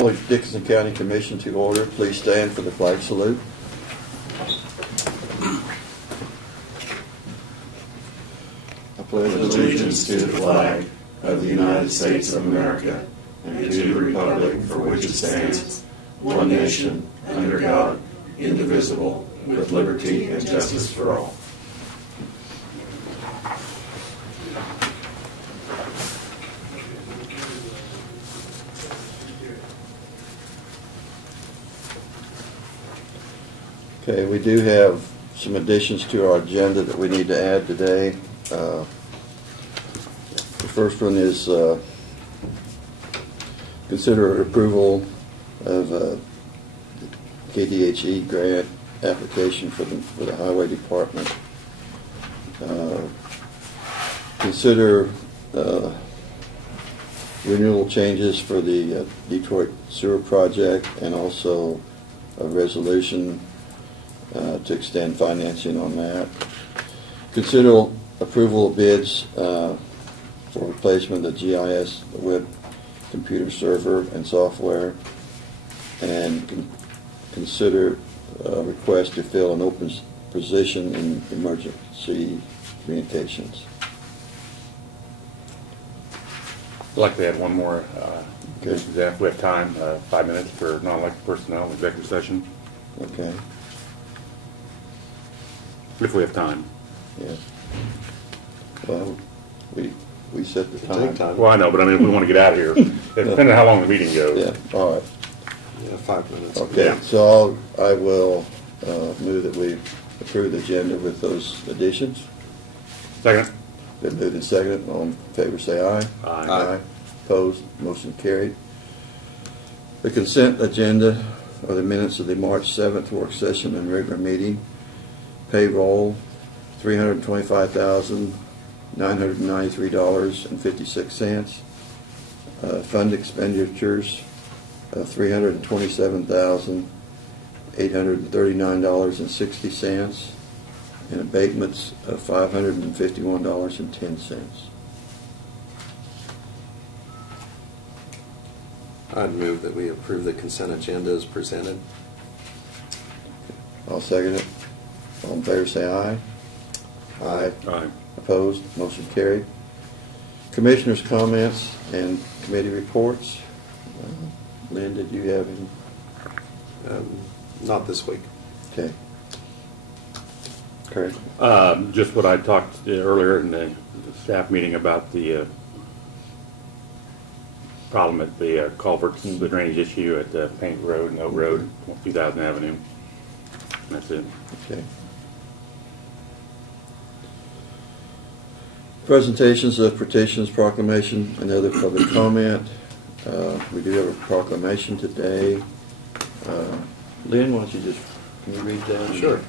Call the Dickinson County Commission to order. Please stand for the flag salute. I pledge allegiance to the flag of the United States of America and to the republic for which it stands, one nation, under God, indivisible, with liberty and justice for all. Okay, we do have some additions to our agenda that we need to add today. The first one is consider approval of KDHE grant application for the Highway Department. Consider renewal changes for the Detroit Sewer Project, and also a resolution to extend financing on that. Consider approval of bids for replacement of the GIS web computer server and software, and consider a request to fill an open position in emergency communications. I'd like to add one more. Okay. If we have time, 5 minutes for non-elected personnel executive session. Okay. If we have time. Yeah. Well, we set the time. Well, I know, but I mean, if we want to get out of here, depending on how long the meeting goes. Yeah. All right. Yeah, 5 minutes. Okay. Yeah. So I will move that we approve the agenda with those additions. Second. Been moved and seconded. All in favor say aye. Aye. Aye. Opposed? Motion carried. The consent agenda are the minutes of the March 7th work session and regular meeting. Payroll, $325,993.56. Fund expenditures, $327,839.60. And abatements of $551.10. I'd move that we approve the consent agenda as presented. I'll second it. All in favor say aye. Aye. Aye. Opposed? Motion carried. Commissioners' comments and committee reports. Lynn, did you have any? Not this week. Okay. Correct. Just what I talked earlier in the staff meeting about the problem at the culverts, the drainage issue at Paint Road and Oak Road, 2000 Avenue. That's it. Okay. Presentations of petitions, proclamation, and other public comment. We do have a proclamation today. Lynn, why don't you can you read that? Sure.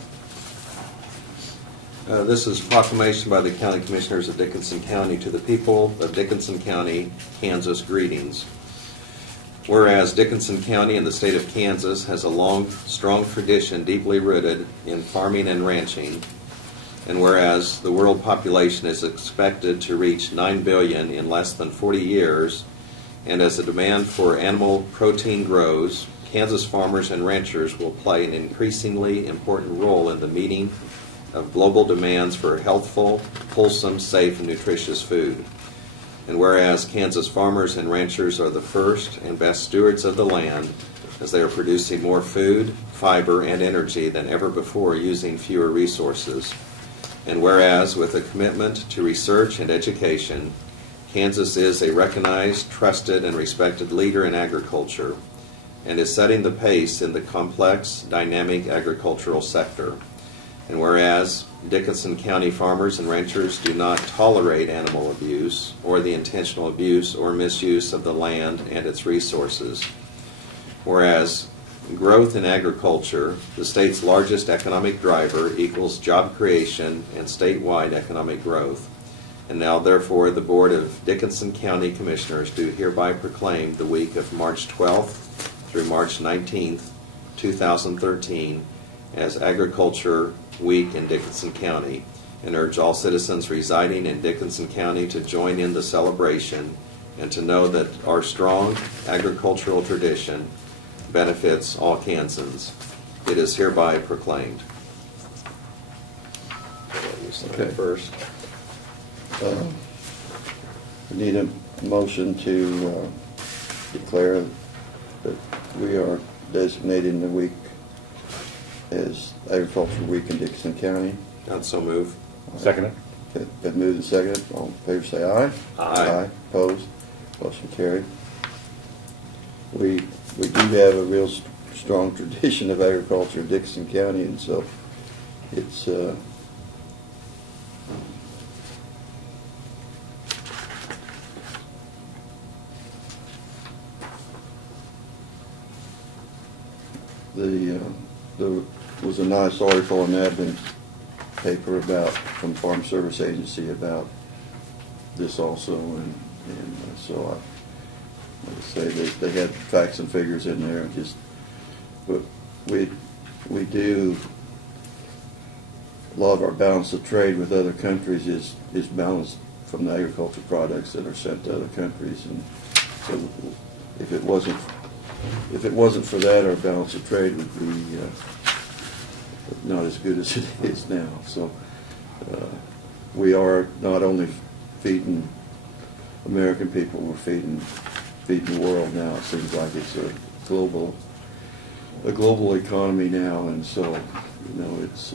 This is a proclamation by the County Commissioners of Dickinson County to the people of Dickinson County, Kansas. Greetings. Whereas Dickinson County in the state of Kansas has a long, strong tradition deeply rooted in farming and ranching, and whereas the world population is expected to reach 9 billion in less than 40 years, and as the demand for animal protein grows, Kansas farmers and ranchers will play an increasingly important role in the meeting of global demands for healthful, wholesome, safe, and nutritious food. And whereas Kansas farmers and ranchers are the first and best stewards of the land, as they are producing more food, fiber, and energy than ever before using fewer resources. And whereas with a commitment to research and education, Kansas is a recognized, trusted, and respected leader in agriculture, and is setting the pace in the complex, dynamic agricultural sector. And whereas Dickinson County farmers and ranchers do not tolerate animal abuse or the intentional abuse or misuse of the land and its resources. Whereas growth in agriculture, the state's largest economic driver, equals job creation and statewide economic growth. And now, therefore, the Board of Dickinson County Commissioners do hereby proclaim the week of March 12th through March 19th, 2013 as Agriculture Week in Dickinson County, and urge all citizens residing in Dickinson County to join in the celebration and to know that our strong agricultural tradition benefits all Kansans. It is hereby proclaimed. Okay. First. We need a motion to declare that we are designating the week as Agricultural Week in Dickinson County. Not so move. Second it? Okay, been moved and seconded. All in favor say aye. Aye. Opposed? Motion carried. We do have a real strong tradition of agriculture in Dickinson County, and so it's there was a nice article in the Advent paper from Farm Service Agency about this also, and so like I say, they had facts and figures in there, and but we do, a lot of our balance of trade with other countries is balanced from the agricultural products that are sent to other countries, and so if it wasn't for that, our balance of trade would be not as good as it is now. So we are not only feeding American people, we're feeding the world now. It seems like it's a global economy now, and so it's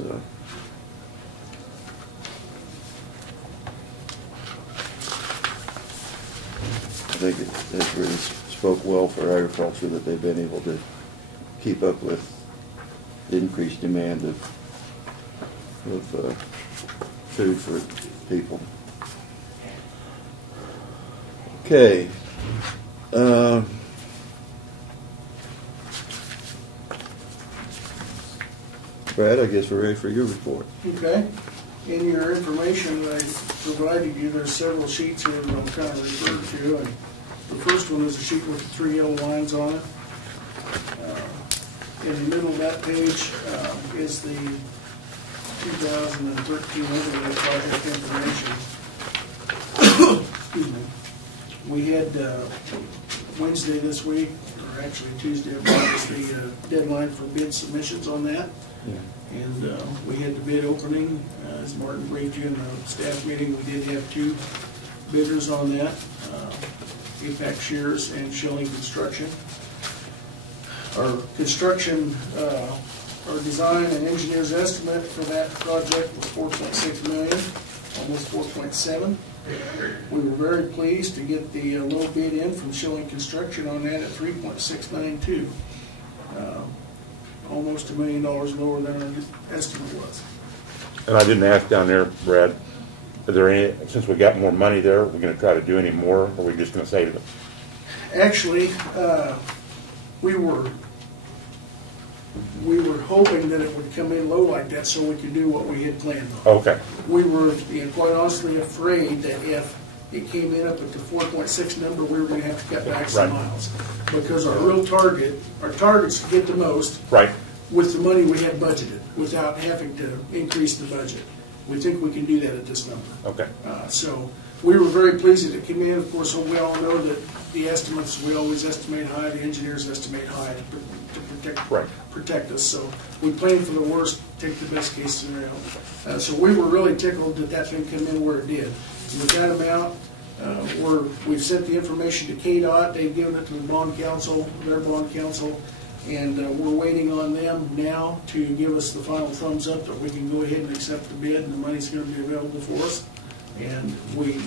I think it really spoke well for agriculture that they've been able to keep up with the increased demand of food for people. Okay. Brad, I guess we're ready for your report. Okay. In your information that I provided you, there's several sheets here that I'm kind of referred to, and the first one is a sheet with 3 yellow lines on it. In the middle of that page is the 2013 overlay project information. Excuse me. We had Wednesday this week, or actually Tuesday, was the deadline for bid submissions on that. Yeah. And we had the bid opening. As Martin briefed you in the staff meeting, we did have 2 bidders on that, APAC Shears and Schilling Construction. Our construction, our design and engineer's estimate for that project was $4.6 million, almost $4.7. We were very pleased to get the low bid in from Schilling Construction on that at $3.692. Almost $1 million lower than our estimate was. And I didn't ask down there, Brad, are there any, since we got more money there, we're going to try to do any more, or are we just going to save it? Actually, we were hoping that it would come in low like that so we could do what we had planned on. Okay. We were, quite honestly, afraid that if it came in up at the 4.6 number, we were going to have to cut back some miles. Because our real target, our target's to get the most with the money we had budgeted without having to increase the budget. We think we can do that at this number. Okay. So we were very pleased that it came in. Of course, we all know that the estimates, we always estimate high, the engineers estimate high to protect us. So we planned for the worst, take the best case scenario. So we were really tickled that that thing came in where it did. And with that amount, we've sent the information to KDOT. They've given it to the bond council, their bond council, and we're waiting on them now to give us the final thumbs up that we can go ahead and accept the bid, and the money's going to be available for us. And we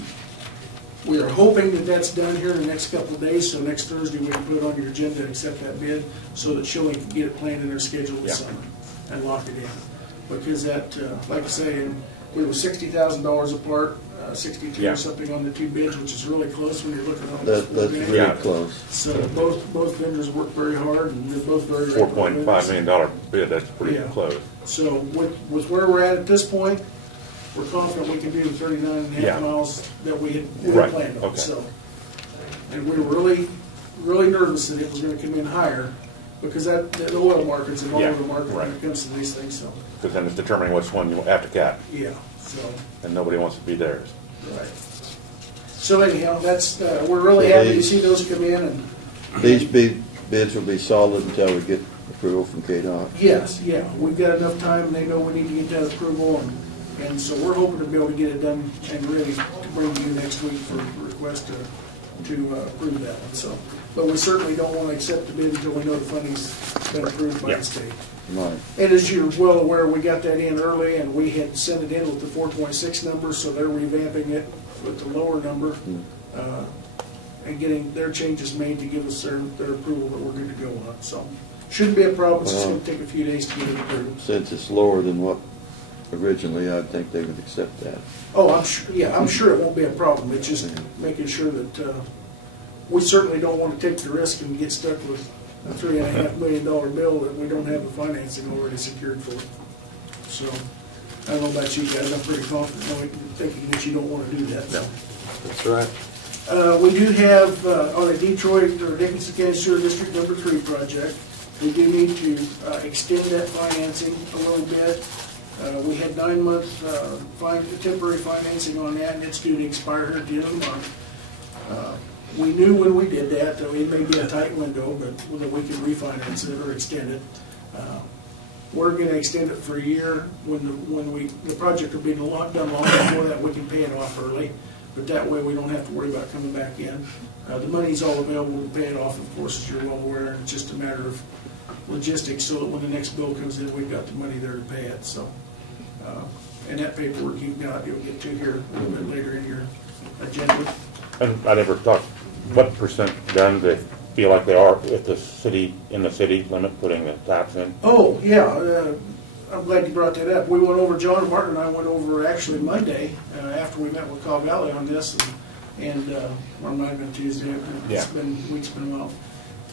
are hoping that that's done here in the next couple of days, so next Thursday we can put it on your agenda and accept that bid so that Schilling can get it planned in their schedule this summer and lock it in. Because that, like I say, we were $60,000 apart, 62 or something on the 2 bids, which is really close when you're looking at That's really close. So both vendors worked very hard, and they're both very $4.5 million bid, that's pretty close. So with where we're at this point, we're confident we can do the 39.5 miles that we had planned on. So, and we were really nervous that it was going to come in higher, because the oil market's an all over the market when it comes to these things. So, because then it's determining which one you have to cut. Yeah. So. And nobody wants to be theirs. Right. So anyhow, that's, we're really happy to see those come in, and These bids will be solid until we get approval from KDOT. yes, yeah, we've got enough time, and they know we need to get that approval, and so we're hoping to be able to get it done and ready to bring to you next week for a request to approve that one, so. But we certainly don't want to accept the bid until we know the funding's been approved by the state. Right. And as you're well aware, we got that in early, and we had sent it in with the 4.6 number, so they're revamping it with the lower number, and getting their changes made to give us their approval that we're good to go on. So, shouldn't be a problem, it's just going to take a few days to get it approved. Since it's lower than what originally, I'd think they would accept that. Oh, I'm sure it won't be a problem, it's just making sure that, we certainly don't want to take the risk and get stuck with a $3.5 million bill that we don't have the financing already secured for. So, I don't know about you guys, I'm pretty confident thinking that you don't want to do that. No, that's right. We do have, on a Detroit or Dickinson County Sewer District Number 3 project, we do need to extend that financing a little bit. We had 9-month temporary financing on that, and it's due to expire here at the end of the month. We knew when we did that it may be a tight window, but that we could refinance it or extend it. We're going to extend it for a year. When the project will be done long before that, we can pay it off early. But that way we don't have to worry about coming back in. The money's all available to pay it off, of course, as you're well aware. It's just a matter of logistics so that when the next bill comes in, we've got the money there to pay it. So, and that paperwork you'll get to here a little bit later in your agenda. And I never talked, what percent done they feel like they are at the city, in the city limit, putting the taps in? Oh, yeah. I'm glad you brought that up. We went over, John and Martin and I went over actually Monday after we met with Cobb Valley on this, and or it might have been Tuesday. Week's been a while.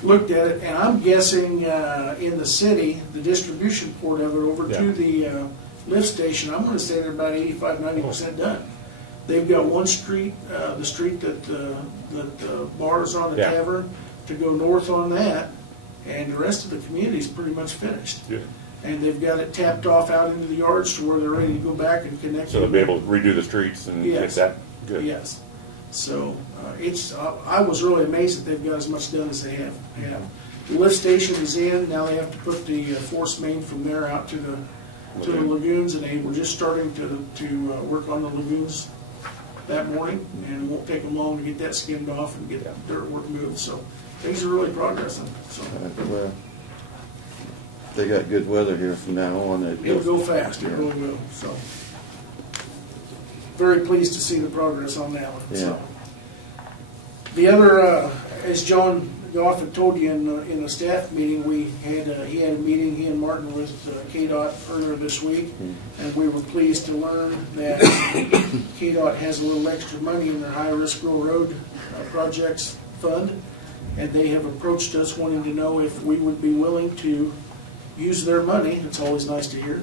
Looked at it, and I'm guessing in the city, the distribution port of it over to the lift station, I'm going to say they're about 85–90% done. They've got one street, the street that the bars on the tavern, to go north on that, and the rest of the community is pretty much finished. Yeah. And they've got it tapped off out into the yards to where they're ready to go back and connect. So they'll be able to redo the streets and get that good. Yes. So I was really amazed that they've got as much done as they have. The lift station is in. Now they have to put the force main from there out to the lagoons, and they were just starting to work on the lagoons that morning, and it won't take them long to get that skimmed off and get that dirt work moved. So things are really progressing. So. Well, they got good weather here from now on. It'll go fast. It really will. So, very pleased to see the progress on that one. Yeah. So. The other, as John Goff had told you in a staff meeting, he had a meeting, he and Martin, with KDOT earlier this week, and we were pleased to learn that KDOT has a little extra money in their high-risk rural road projects fund, and they have approached us wanting to know if we would be willing to use their money, it's always nice to hear,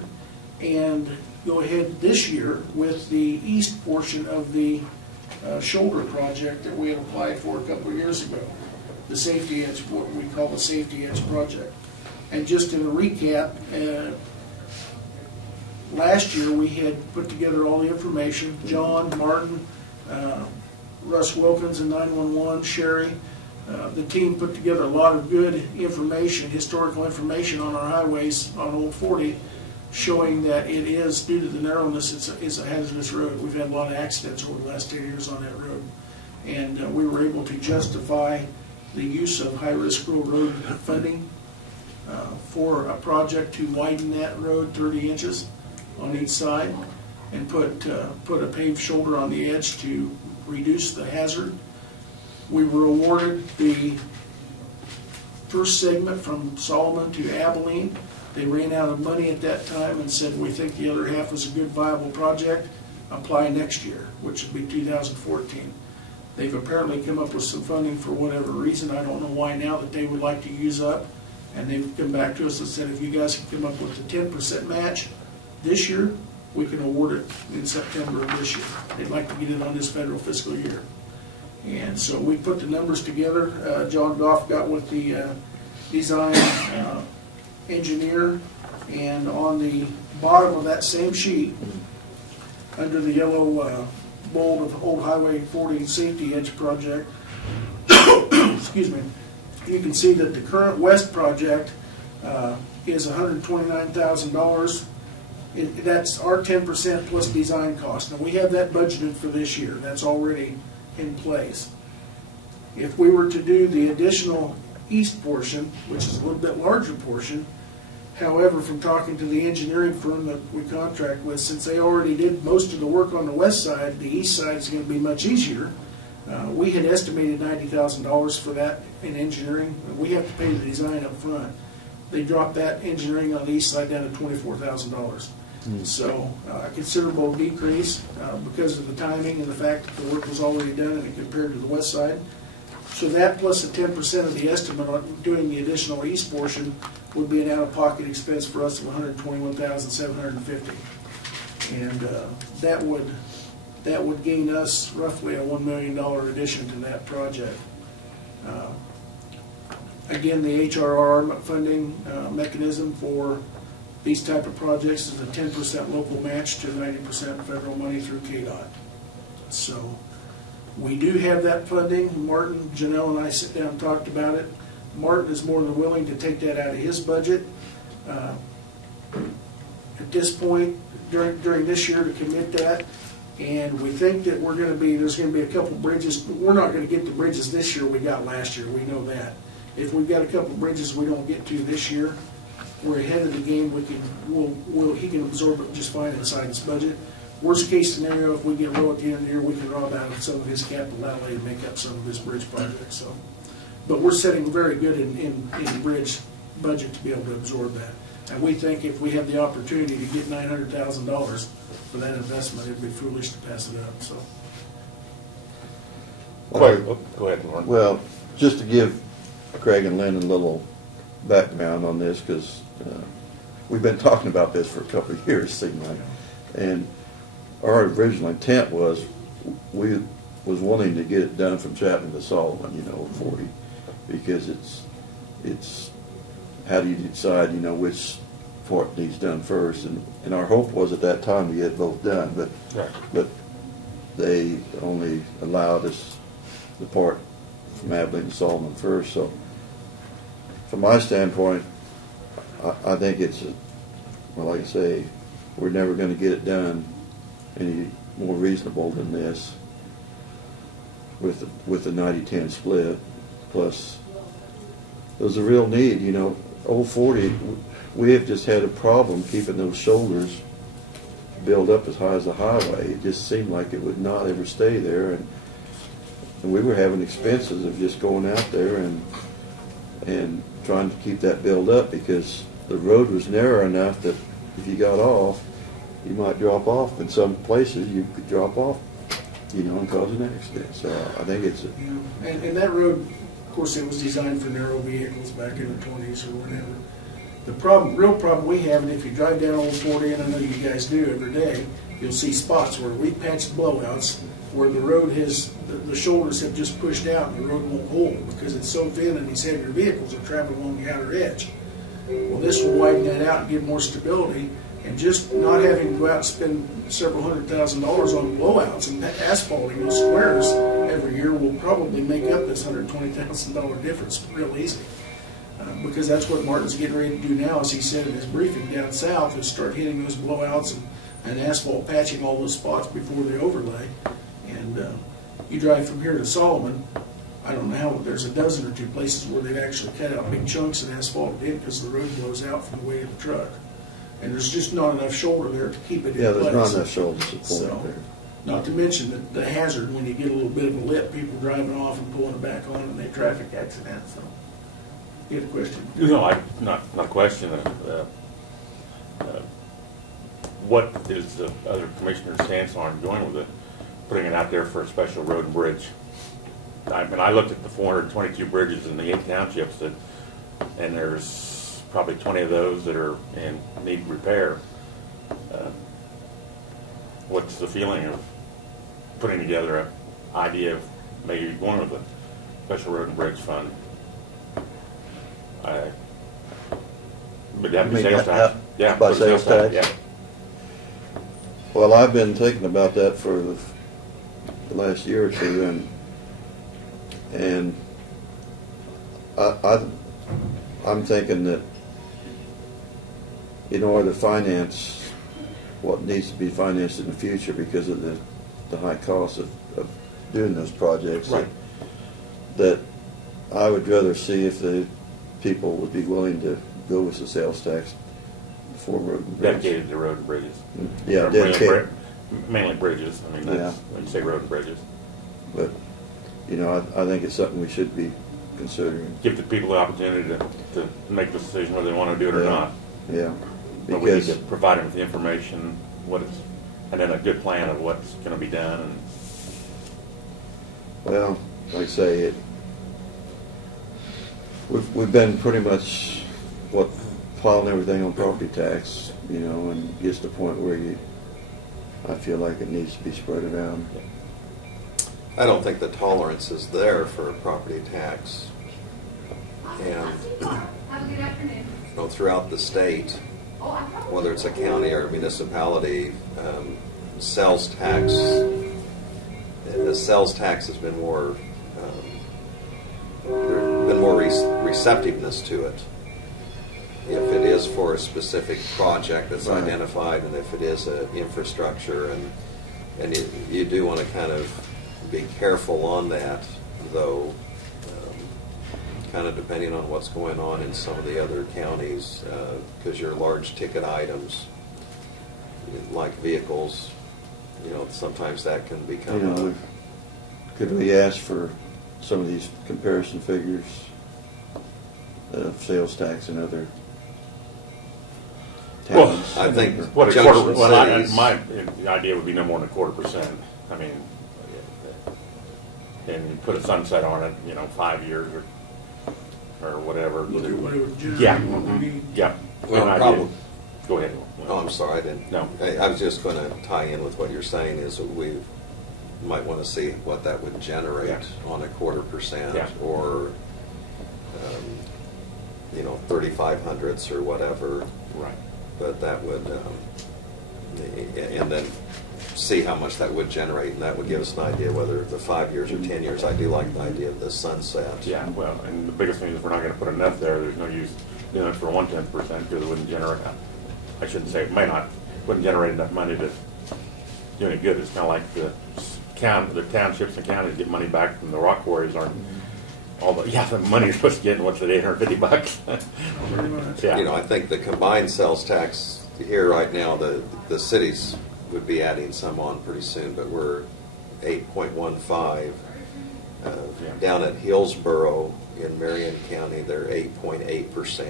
and go ahead this year with the east portion of the shoulder project that we had applied for a couple of years ago. The Safety Edge, what we call the Safety Edge project. And just in a recap, last year we had put together all the information. John, Martin, Russ Wilkins and 911, Sherry, the team put together a lot of good information, historical information on our highways on Old 40, showing that it is, due to the narrowness, it's a hazardous road. We've had a lot of accidents over the last 10 years on that road. And we were able to justify the use of high-risk rural road funding for a project to widen that road 30 inches on each side and put a paved shoulder on the edge to reduce the hazard. We were awarded the first segment from Solomon to Abilene. They ran out of money at that time and said, we think the other half is a good viable project. Apply next year, which would be 2014. They've apparently come up with some funding for whatever reason. I don't know why now that they would like to use up. And they've come back to us and said, if you guys can come up with the 10% match this year, we can award it in September of this year. They'd like to get it on this federal fiscal year. And so we put the numbers together. John Goff got with the design engineer, and on the bottom of that same sheet, under the yellow bold of the old Highway 40 safety edge project, excuse me, you can see that the current west project is $129,000. That's our 10% plus design cost. Now, we have that budgeted for this year. That's already in place. If we were to do the additional east portion, which is a little bit larger portion, however, from talking to the engineering firm that we contract with, since they already did most of the work on the west side, the east side is going to be much easier. We had estimated $90,000 for that in engineering. We have to pay the design up front. They dropped that engineering on the east side down to $24,000. So a considerable decrease because of the timing and the fact that the work was already done and compared to the west side. So that plus the 10% of the estimate on doing the additional east portion would be an out-of-pocket expense for us of $121,750, and that would gain us roughly a $1 million addition to that project. Again, the HRR funding mechanism for these type of projects is a 10% local match to 90% federal money through KDOT. So we do have that funding. Martin, Janelle, and I sit down and talked about it. Martin is more than willing to take that out of his budget at this point during this year to commit that. And we think that there's going to be a couple bridges. We're not going to get the bridges this year we got last year. We know that. If we've got a couple bridges we don't get to this year, we're ahead of the game. He can absorb it just fine inside his budget. Worst case scenario, if we get low at the end of the year, we can rob out of some of his capital outlay to make up some of his bridge projects. So, but we're setting very good in the bridge budget to be able to absorb that. And we think if we have the opportunity to get $900,000 for that investment, it'd be foolish to pass it up. So, Go ahead, Lauren. Well, just to give Craig and Lynn a little background on this, because we've been talking about this for a couple of years, seems like, and our original intent was we was wanting to get it done from Chapman to Sullivan, 40, because it's how do you decide, which part needs done first, and our hope was at that time we get both done, but they only allowed us the part from Abilene to Sullivan first. So from my standpoint, I think like I say, we're never going to get it done any more reasonable than this with the 90-10 split. Plus, there's a real need. Old 40, we have just had a problem keeping those shoulders built up as high as the highway. It just seemed like it would not ever stay there, and we were having expenses of just going out there and trying to keep that built up, because the road was narrow enough that if you got off, you might drop off. In some places, you could drop off, and cause an accident. So I think it's and that road, of course, it was designed for narrow vehicles back in the 20s or whatever. The real problem we have, and if you drive down Old 40, and I know you guys do every day, you'll see spots where we patched blowouts where the road the shoulders have just pushed out and the road won't hold because it's so thin and these heavier vehicles are traveling along the outer edge. Well, this will widen that out and give more stability, and just not having to go out and spend several $100,000 on blowouts and asphalting those squares every year will probably make up this $120,000 difference real easy. Because that's what Martin's getting ready to do now, as he said in his briefing down south, is start hitting those blowouts and asphalt patching all those spots before they overlay. And you drive from here to Solomon, I don't know how, there's a dozen or two places where they've actually cut out big chunks and asphalted in because the road blows out from the weight of the truck. And there's just not enough shoulder there to keep it in place. Yeah, there's not enough shoulder support there. Not to mention the hazard when you get a little bit of a lip, people driving off and pulling it back on and they traffic accident. So, you have a question? No, not a question. What is the other commissioner's stance on going with it, putting it out there for a special road and bridge? I looked at the 422 bridges in the 8 townships, and there's probably 20 of those that are in need repair. What's the feeling of putting together an idea of maybe going with a special road and bridge fund? Would that be sales tax? Yeah, by sales tax? Yeah. Well, I've been thinking about that for the last year or two, and I'm thinking that in order to finance what needs to be financed in the future because of the high cost of doing those projects, Right. that I would rather see if the people would be willing to go with the sales tax for road and bridge. Dedicated to road and bridges. Yeah, Or mainly dedicated. Mainly bridges. I mean, that's, Yeah. when you say road and bridges. But, you know, I think it's something we should be considering. Give the people the opportunity to make the decision whether they want to do it or Yeah. not. Yeah. But we need Because, to provide them with the information, and then a good plan of what's going to be done. And well, like I say, we've been pretty much piling everything on property tax, you know, and it gets to the point where I feel like it needs to be spread around. I don't think the tolerance is there for property tax. And you know, throughout the state, whether it's a county or a municipality, sales tax, the sales tax has been more, there's been more receptiveness to it. If it is for a specific project that's Right. identified, and if it is an infrastructure, and you do want to kind of be careful on that, though, kind of depending on what's going on in some of the other counties, because your large ticket items, like vehicles, you know, sometimes that can become You know, could we ask for some of these comparison figures of sales tax in other Well, towns? I think what a Junction quarter? Well, cities- my idea would be no more than 1/4%. I mean, and you put a sunset on it, you know, 5 years or whatever. Look at what it would generate, Yeah. what we need. Yeah. Well, An idea. probably. Go ahead. Oh, I'm sorry, I didn't. No. I was just going to tie in with what you're saying is that we might want to see what that would generate Yeah. on a 1/4% Yeah. or, you know, 3,500ths or whatever. Right. But that would, and then see how much that would generate, and that would give us an idea whether the 5 years or 10 years. I do like the idea of the sunset. Yeah. Well, and the biggest thing is we're not going to put enough there. There's no use doing it for 1/10% because it wouldn't generate. I shouldn't say it may not. Wouldn't generate enough money to do any good. It's kind of like the townships and counties get money back from the rock quarries aren't. The money you're supposed to get, what's it, $850? Pretty much. Yeah. You know, I think the combined sales tax here right now, the cities would be adding some on pretty soon, but we're 8.15. Down at Hillsborough in Marion County, they're 8.8%.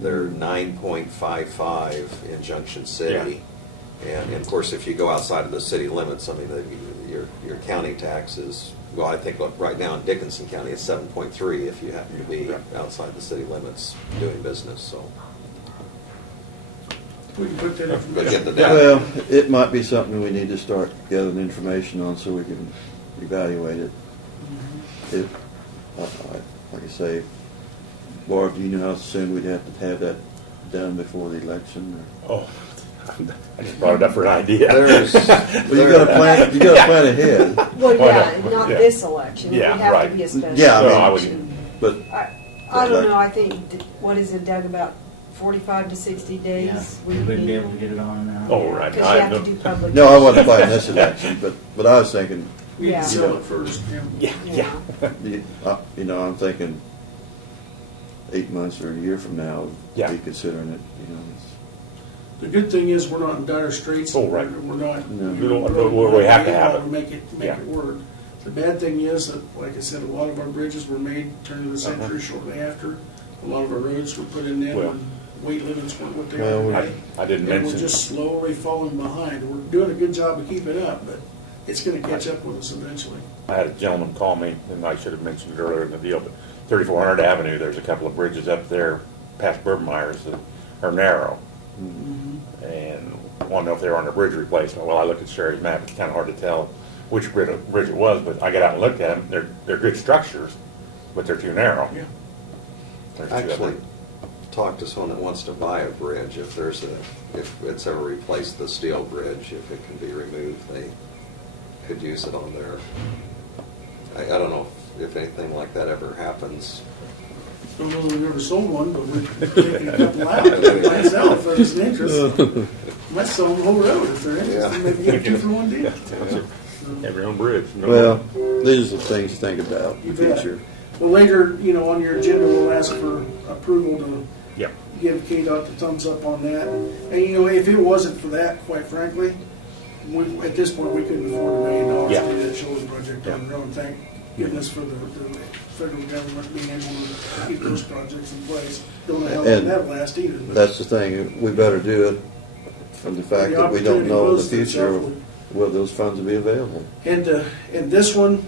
They're 9.55 in Junction City. And of course, if you go outside of the city limits, I mean, your county tax is, well, I think right now in Dickinson County it's 7.3 if you happen to be outside the city limits doing business. So We can put that but get information. the data. Well, it might be something we need to start gathering information on so we can evaluate it. It, like I say, Barb, do you know how soon we'd have to have that done before the election? Oh, I just brought it up for an idea. There's, Well, you got to plan. You got to plan ahead. Well, Why yeah, not? not Yeah. this election. Yeah, It would have right. to be a special Yeah, I mean, I election. But I don't know, I think, what is it, Doug, about 45 to 60 days? Yeah, we we would wouldn't be need- able to get it on now. Oh, right. Because you have to do public. no, I wasn't fighting this election. But I was thinking, We need Yeah. to sell it first, yeah. Yeah. you know, I'm thinking 8 months or a year from now, Yeah. be considering it. You know, The good thing is, we're not in dire straits. Oh, right. We're not. No. We have to have it. Make it Yeah. work. The bad thing is that, like I said, a lot of our bridges were made turn of the century shortly after. A lot of our roads were put in then Well- when weight limits weren't what they Well, are I, today. I didn't And we're mention. just slowly falling behind. We're doing a good job of keeping up, but it's gonna catch up with us eventually. I had a gentleman call me, and I should have mentioned it earlier in the deal, but 3400 Avenue, there's a couple of bridges up there past Burmeyer's that are narrow. And I want to know if they were on a bridge replacement. Well, I looked at Sherry's map. It's kind of hard to tell which bridge it was, but I got out and looked at them. They're good structures, but they're too narrow. Yeah. There's two of Actually, them. talk to someone that wants to buy a bridge. If it's ever replaced the steel bridge, if it can be removed, could use it on there. I don't know if anything like that ever happens. Don't know that we've ever sold one, but we've taken a couple out myself if there's an interest. Might sell them the whole road if they're interested. Yeah. Maybe get a 2-for-1 deal. Have your own bridge. No Well, these are things to think about in You the bet. future. Well, later, on your agenda, we'll ask for approval to Yep. give KDOT the thumbs up on that. And, if it wasn't for that, quite frankly, at this point, we couldn't afford $1 million Yeah. to do that shoulder project on Yeah. our own. Thank goodness for the federal government being able to keep those projects in place. Don't know how long And that'll last either. But That's the thing, we better do it from the fact that we don't know in the future will those funds be available. And this one,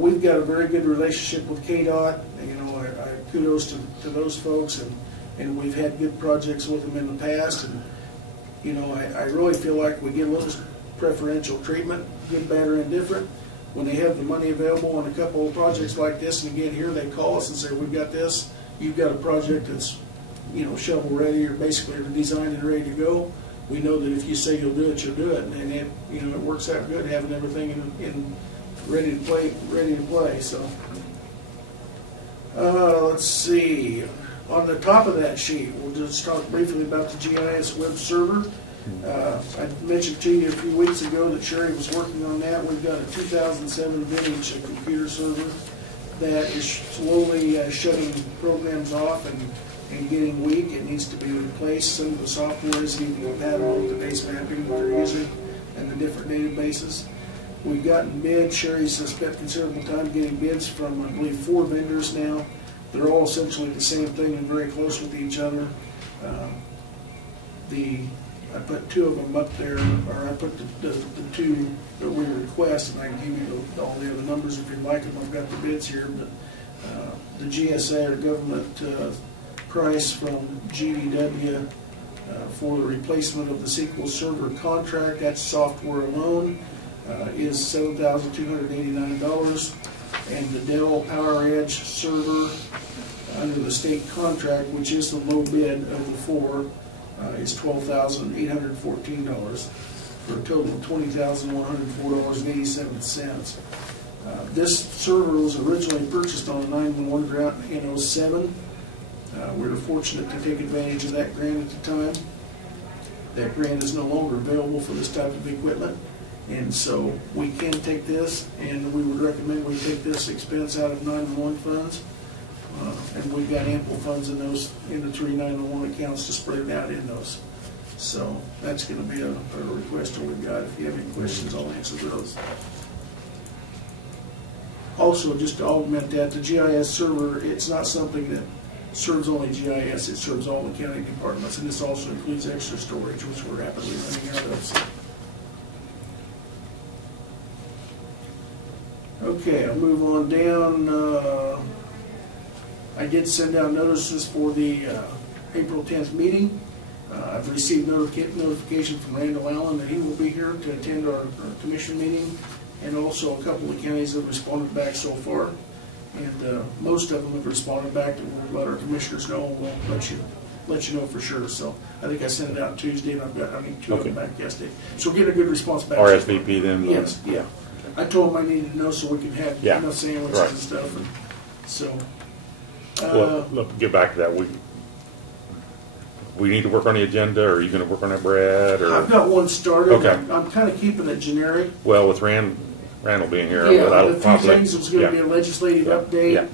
we've got a very good relationship with KDOT. I kudos to those folks, and we've had good projects with them in the past. And I really feel like we get a little preferential treatment, good, bad, or indifferent, when they have the money available on a couple of projects like this. And again, here they call us and say, "We've got this. You've got a project that's shovel ready or basically designed and ready to go. We know that if you say you'll do it, you'll do it." And it works out good having everything in ready to play. So let's see. On the top of that sheet, we'll just talk briefly about the GIS web server. I mentioned to you a few weeks ago that Sherry was working on that. We've got a 2007 vintage computer server that is slowly shutting programs off and getting weak. It needs to be replaced. Some of the software isn't even compatible with the base mapping that they're using and the different databases. We've gotten bids. Sherry's spent considerable time getting bids from, I believe, 4 vendors now. They're all essentially the same thing and very close with each other. I put 2 of them up there, or I put the 2 that we request, and I can give you all the other numbers if you'd like them. I've got the bids here, but the GSA, or government price from GDW for the replacement of the SQL Server contract, that's software alone, is $7,289. And the Dell PowerEdge server under the state contract, which is the low bid of the 4, is $12,814 for a total of $20,104.87. This server was originally purchased on a 911 grant in 2007. We were fortunate to take advantage of that grant at the time. That grant is no longer available for this type of equipment. And so we can take this, and we would recommend we take this expense out of 911 funds. And we've got ample funds in the 3 911 accounts to spread it out in those. So that's going to be a request that we've got. If you have any questions, I'll answer those. Also, just to augment that, the GIS server, it's not something that serves only GIS, it serves all the county departments, and this also includes extra storage, which we're rapidly running out of. Okay, I'll move on down. I did send out notices for the April 10th meeting. I've received notification from Randall Allen that he will be here to attend our commission meeting, and also a couple of counties have responded back so far. And most of them have responded back that we'll let our commissioners know, and we'll let you know for sure. So I think I sent it out Tuesday, and I've got 2 of them back yesterday. So we're getting a good response back. RSVP them? Yes, yeah. I told them I needed to know so we could have enough sandwiches and stuff. And so, well, look, get back to that. We need to work on the agenda, or are you going to work on that, Brad? Or? I've got one started. Okay. I'm kind of keeping it generic. Well, with Randall being here, Yeah, that'll a few probably, things. It's going to be a legislative update. Yeah.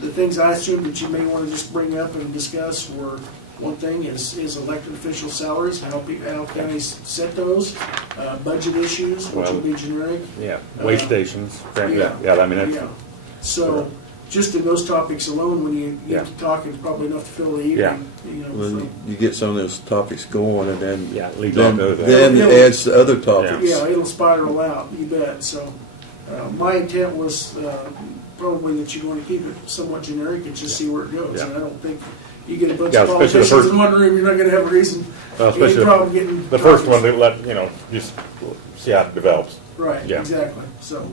The things I assumed that you may want to just bring up and discuss were, one thing is elected official salaries, how counties set those, budget issues, which will be generic. Yeah, wage stations. I mean, that's, So, just in those topics alone, when you get to talk, it's probably enough to fill the evening. Well, you get some of those topics going, and then then it adds to other topics. Yeah, it'll spiral out. You bet. So, my intent was probably that you want to keep it somewhat generic and just see where it goes. And I don't think you get a bunch of politicians in one room, you're not going to have a reason. Especially problem getting the first one, they let just see how it develops. Right. Yeah. Exactly. So.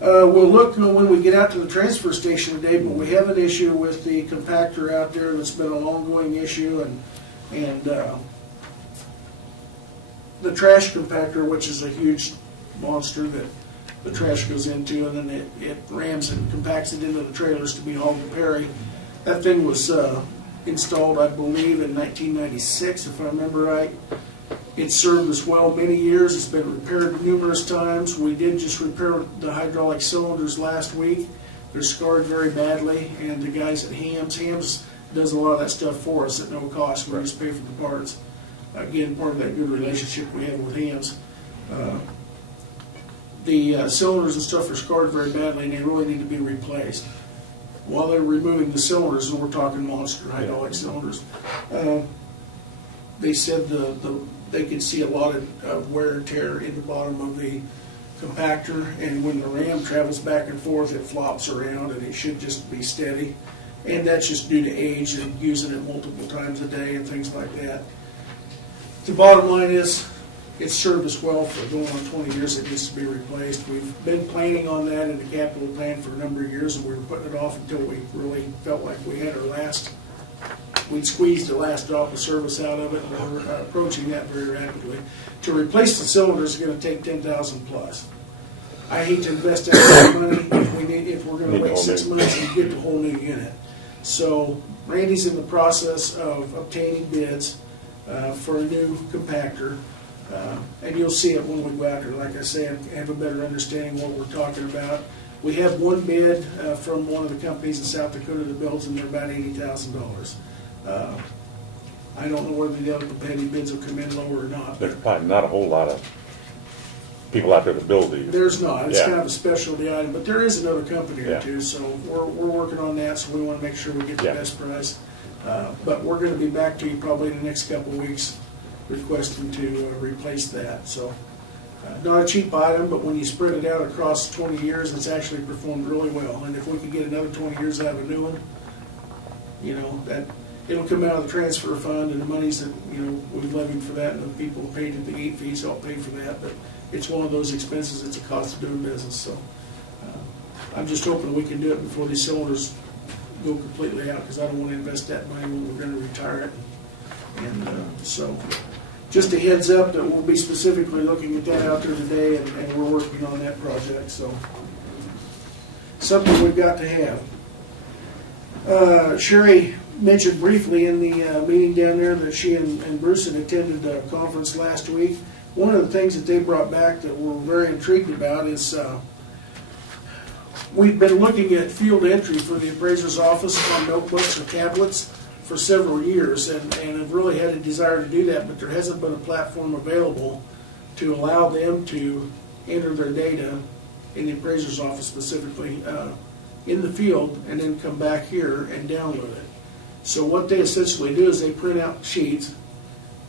We'll look when we get out to the transfer station today, but we have an issue with the compactor out there that's been an ongoing issue, and the trash compactor, which is a huge monster that the trash goes into, and then it rams and compacts it into the trailers to be hauled to Perry. That thing was installed, I believe, in 1996, if I remember right. It served us well many years. It's been repaired numerous times. We did just repair the hydraulic cylinders last week. They're scarred very badly, and the guys at Hams does a lot of that stuff for us at no cost. We just pay for the parts. Again, part of that good relationship we have with Hams. The cylinders and stuff are scarred very badly, and they really need to be replaced. While they're removing the cylinders, and we're talking monster hydraulic cylinders, they said they could see a lot of wear and tear in the bottom of the compactor, and when the ram travels back and forth, it flops around, and it should just be steady. And that's just due to age and using it multiple times a day and things like that. The bottom line is, it's served us well for going on 20 years. It needs to be replaced. We've been planning on that in the capital plan for a number of years, and we were putting it off until we really felt like we had we'd squeezed the last drop of service out of it, and we're approaching that very rapidly. To replace the cylinders is going to take $10,000 plus. I hate to invest that much money if we're going to wait 6 months and get the whole new unit. So Randy's in the process of obtaining bids for a new compactor, and you'll see it when we go out there. Like I say, have a better understanding of what we're talking about. We have one bid from one of the companies in South Dakota that builds, and they're about $80,000. I don't know whether the other competitive bids will come in lower or not. There's probably not a whole lot of people out there to build these. There's not. It's kind of a specialty item, but there is another company or two, so we're working on that, so we want to make sure we get the best price. But we're going to be back to you probably in the next couple of weeks requesting to replace that. So not a cheap item, but when you spread it out across 20 years, it's actually performed really well. And if we can get another 20 years out of a new one, you know, that it'll come out of the transfer fund, and the monies that, you know, we've levied for that, and the people who paid the gate fees help pay for that. But it's one of those expenses. It's a cost of doing business. So I'm just hoping we can do it before these cylinders go completely out, because I don't want to invest that money when we're going to retire it. And so just a heads up that we'll be specifically looking at that out there today, and we're working on that project. So something we've got to have. Sherry mentioned briefly in the meeting down there that she and Bruce had attended a conference last week. One of the things that they brought back that we're very intrigued about is we've been looking at field entry for the appraiser's office on notebooks or tablets for several years, and have really had a desire to do that, but there hasn't been a platform available to allow them to enter their data in the appraiser's office specifically in the field, and then come back here and download it. So what they essentially do is they print out sheets,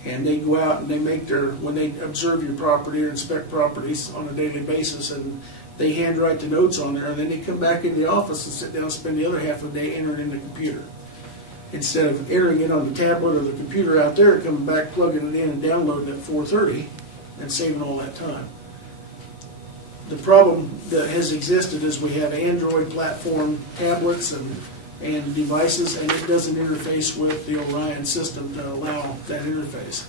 and they go out and they make when they observe your property or inspect properties on a daily basis, and they handwrite the notes on there, and then they come back in the office and sit down and spend the other half of the day entering in the computer. Instead of entering it on the tablet or the computer out there, coming back, plugging it in, and downloading it at 4:30 and saving all that time. The problem that has existed is we have Android platform tablets and devices, and it doesn't interface with the Orion system to allow that interface.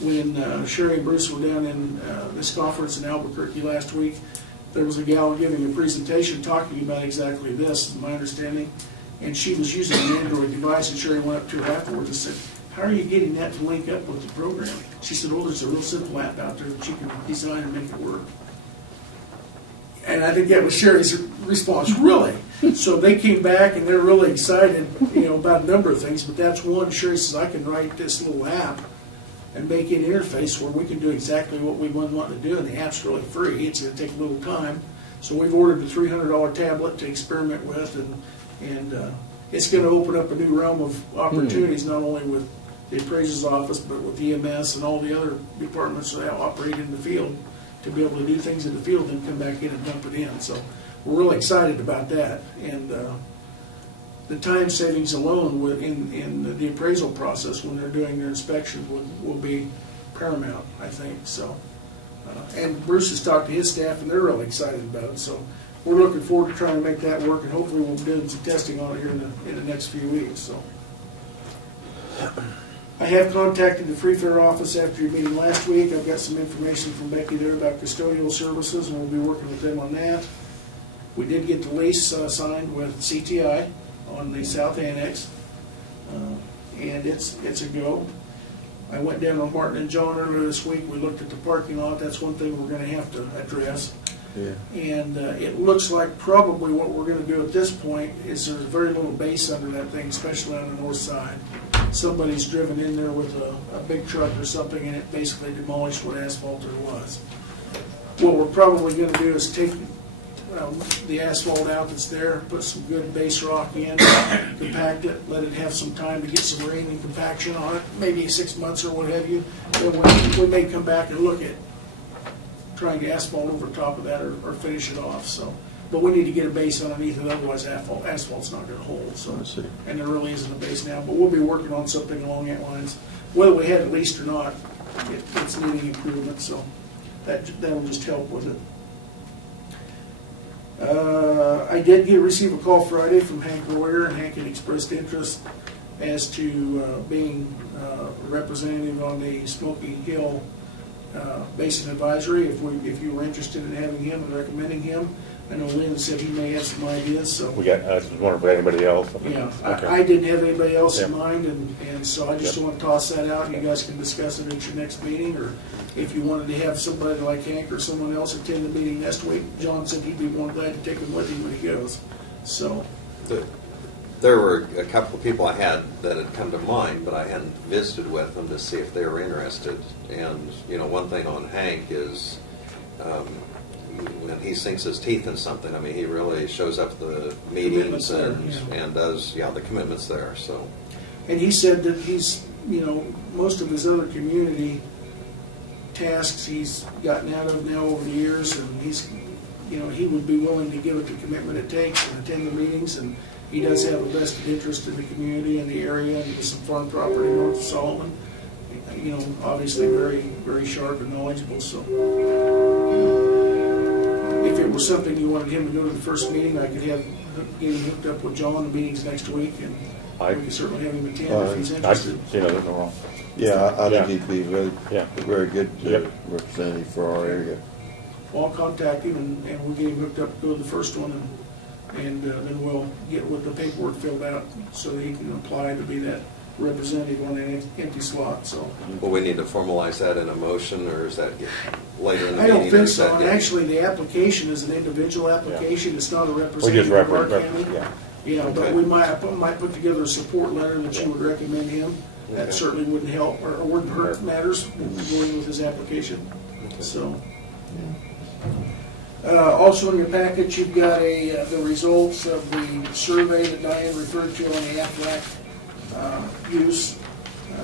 When Sherry and Bruce were down in this conference in Albuquerque last week, there was a gal giving a presentation talking about exactly this, is my understanding, and she was using an Android device, and Sherry went up to her afterwards and said, "How are you getting that to link up with the program?" She said, "Oh, there's a real simple app out there that you can design and make it work." And I think that was Sherry's response, really? So they came back, and they're really excited, you know, about a number of things, but that's one. Sherry says, "I can write this little app and make an interface where we can do exactly what we want to do, and the app's really free. It's going to take a little time." So we've ordered a $300 tablet to experiment with, and it's going to open up a new realm of opportunities, not only with the appraiser's office, but with EMS and all the other departments that operate in the field, to be able to do things in the field and come back in and dump it in. So we're really excited about that. And the time savings alone in the appraisal process when they're doing their inspection will be paramount, I think. So, and Bruce has talked to his staff, and they're really excited about it. So we're looking forward to trying to make that work, and hopefully we'll be doing some testing on it here in the next few weeks. So I have contacted the Free Fair office after your meeting last week. I've got some information from Becky there about custodial services, and we'll be working with them on that. We did get the lease signed with CTI on the South Annex, and it's a go. I went down to Martin and John earlier this week. We looked at the parking lot. That's one thing we're going to have to address. Yeah. And it looks like probably what we're going to do at this point is there's very little base under that thing, especially on the north side. Somebody's driven in there with a big truck or something, and it basically demolished what asphalt there was. What we're probably going to do is take the asphalt out that's there, put some good base rock in, compact it, let it have some time to get some rain and compaction on it, maybe 6 months or what have you. Then we may come back and look at trying to asphalt over top of that or finish it off. So, but we need to get a base underneath it, otherwise asphalt's not going to hold. So, I see. and there really isn't a base now, but we'll be working on something along that lines. Whether we had it leased or not, it's needing improvement, so that'll just help with it. I did receive a call Friday from Hank Royer, and Hank had expressed interest as to being a representative on the Smoky Hill Basin Advisory. If you were interested in having him and recommending him, I know Lynn said he may have some ideas. So we got. I was wondering if anybody else. Yeah, okay. I didn't have anybody else in mind, and so I just want to toss that out. You guys can discuss it at your next meeting, or if you wanted to have somebody like Hank or someone else attend the meeting next week, John said he'd be more glad to take him with him when he goes. So there were a couple of people I had that had come to mind, but I hadn't visited with them to see if they were interested. And you know, one thing on Hank is when he sinks his teeth in something, I mean, he really shows up at the meetings and does, the commitment's there. So, and he said that he's, most of his other community tasks he's gotten out of now over the years, and he's, he would be willing to give it the commitment it takes and attend the meetings, and he does have a vested interest in the community and the area, and some farm property north of Solomon. Obviously very, very sharp and knowledgeable. So, if it was something you wanted him to go to the first meeting, I could get him hooked up with John the meetings next week, and we can certainly have him attend if he's interested. There's no wrong. Yeah, I think he'd be very good representative for our area. Well, I'll contact him, and we'll get him hooked up to go to the first one, and then we'll get with the paperwork filled out so that he can apply to be that representative on that empty slot. So, will we need to formalize that in a motion, or is that later in the meeting? I don't think so. And actually, the application is an individual application. It's not a representative of our county. But we might put together a support letter that you would recommend him. That certainly wouldn't help or wouldn't hurt matters going with his application. So, also in your package, you've got the results of the survey that Diane referred to on the AFLAC use.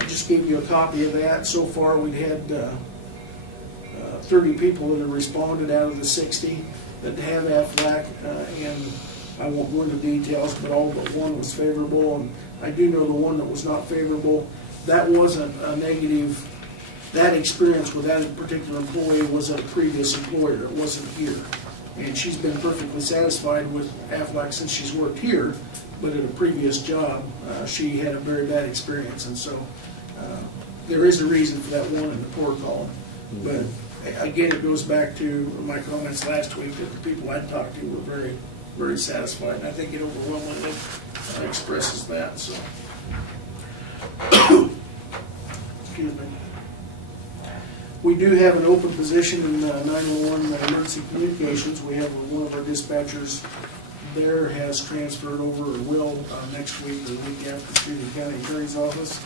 Just gave you a copy of that. So far, we've had 30 people that have responded out of the 60 that have AFLAC, and I won't go into details, but all but one was favorable, and I do know the one that was not favorable, that wasn't a negative. That experience with that particular employee was at a previous employer. It wasn't here. And she's been perfectly satisfied with AFLAC since she's worked here, but at a previous job, she had a very bad experience. And so there is a reason for that one in the poor column. But again, it goes back to my comments last week that the people I talked to were very, very satisfied. And I think it overwhelmingly expresses that. So, excuse me. We do have an open position in 911 emergency communications. We have one of our dispatchers there has transferred over, or will next week or the week after, to the county attorney's office.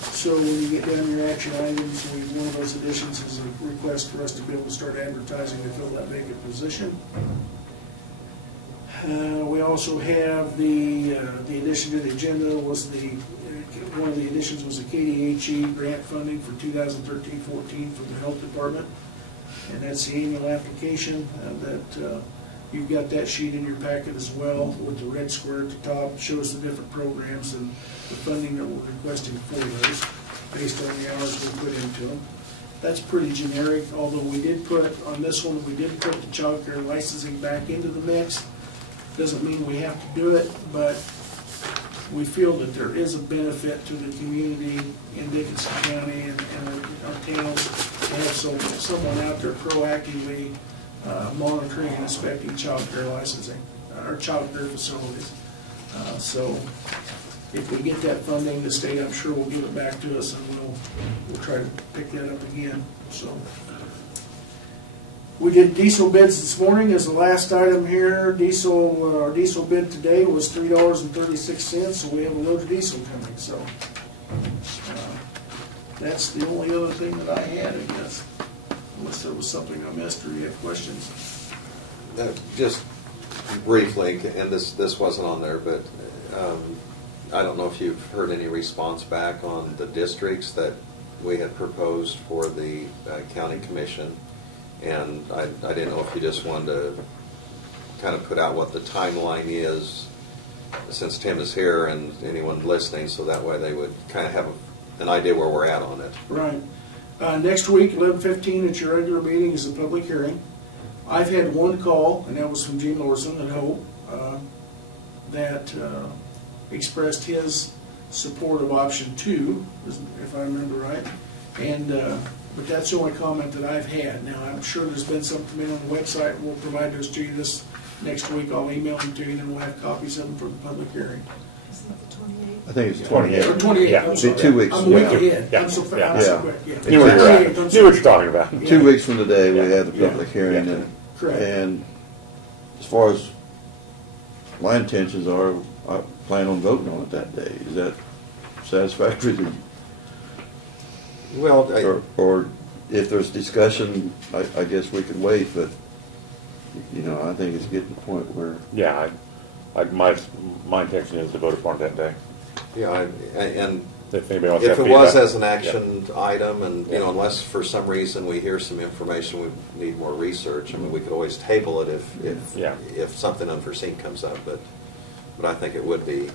So when you get down your action items, one of those additions is a request for us to be able to start advertising to fill that vacant position. We also have the addition to the agenda was one of the additions was the KDHE grant funding for 2013-14 for the health department, and that's the annual application that you've got that sheet in your packet as well with the red square at the top. It shows the different programs and the funding that we're requesting for those based on the hours we put into them. That's pretty generic, although we did put on this one, we did put the child care licensing back into the mix. Doesn't mean we have to do it, but we feel that there is a benefit to the community in Dickinson County and our towns to have someone out there proactively monitoring and inspecting child care licensing, or child care facilities. So if we get that funding, the state, I'm sure, will give it back to us, and we'll try to pick that up again. So we did diesel bids this morning as the last item here. Our diesel bid today was $3.36, so we have a load of diesel coming. So that's the only other thing that I had, I guess, unless there was something I missed or you have questions. Just briefly, and this wasn't on there, but I don't know if you've heard any response back on the districts that we had proposed for the county commission. And I didn't know if you just wanted to kind of put out what the timeline is, since Tim is here and anyone listening, so that way they would kind of have an idea where we're at on it. Right. Next week, 11:15 at your regular meeting is a public hearing. I've had one call, and that was from Gene Lorson at Hope, that expressed his support of option 2, if I remember right. And but that's the only comment that I've had. Now, I'm sure there's been some come in on the website. We'll provide those to you this next week. I'll email them to you, and then we'll have copies of them for the public hearing. Isn't that the 28th? I think it's 28. Or 28. Yeah. I'm sorry. 2 weeks. I'm a week Yeah. ahead. Yeah. I'm so quick. Yeah. Yeah. Knew where you're at. 28th, I'm Knew what you're talking about. Yeah. 2 weeks from today, we have the Yeah. public hearing. Yeah. Correct. And as far as my intentions are, I plan on voting on it that day. Is that satisfactory to you? Well, Or if there's discussion, I guess we could wait, but, you know, I think it's getting to the point where, Yeah, my intention is to vote upon it that day. yeah, and If anybody wants to if have it was feedback. as an action item, and you know, unless for some reason we hear some information, we need more research. I mean, we could always table it if something unforeseen comes up. But I think it would be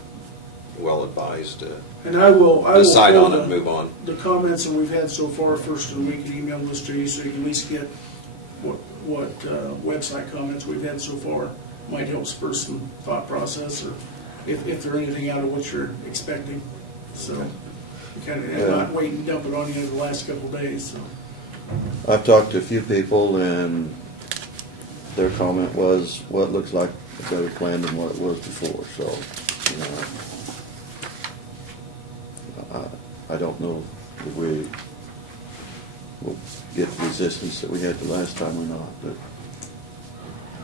well advised to And I will decide pull on it and move on. the comments that we've had so far first of the week and email those to you, so you can at least get what website comments we've had so far. Might help spur some thought process, or if there's anything out of what you're expecting. So you kind of not wait and dump it on you the last couple of days. So. I've talked to a few people, and their comment was, well, it looks like a better plan than what it was before. So, you know, I don't know if we will get the resistance that we had the last time or not, but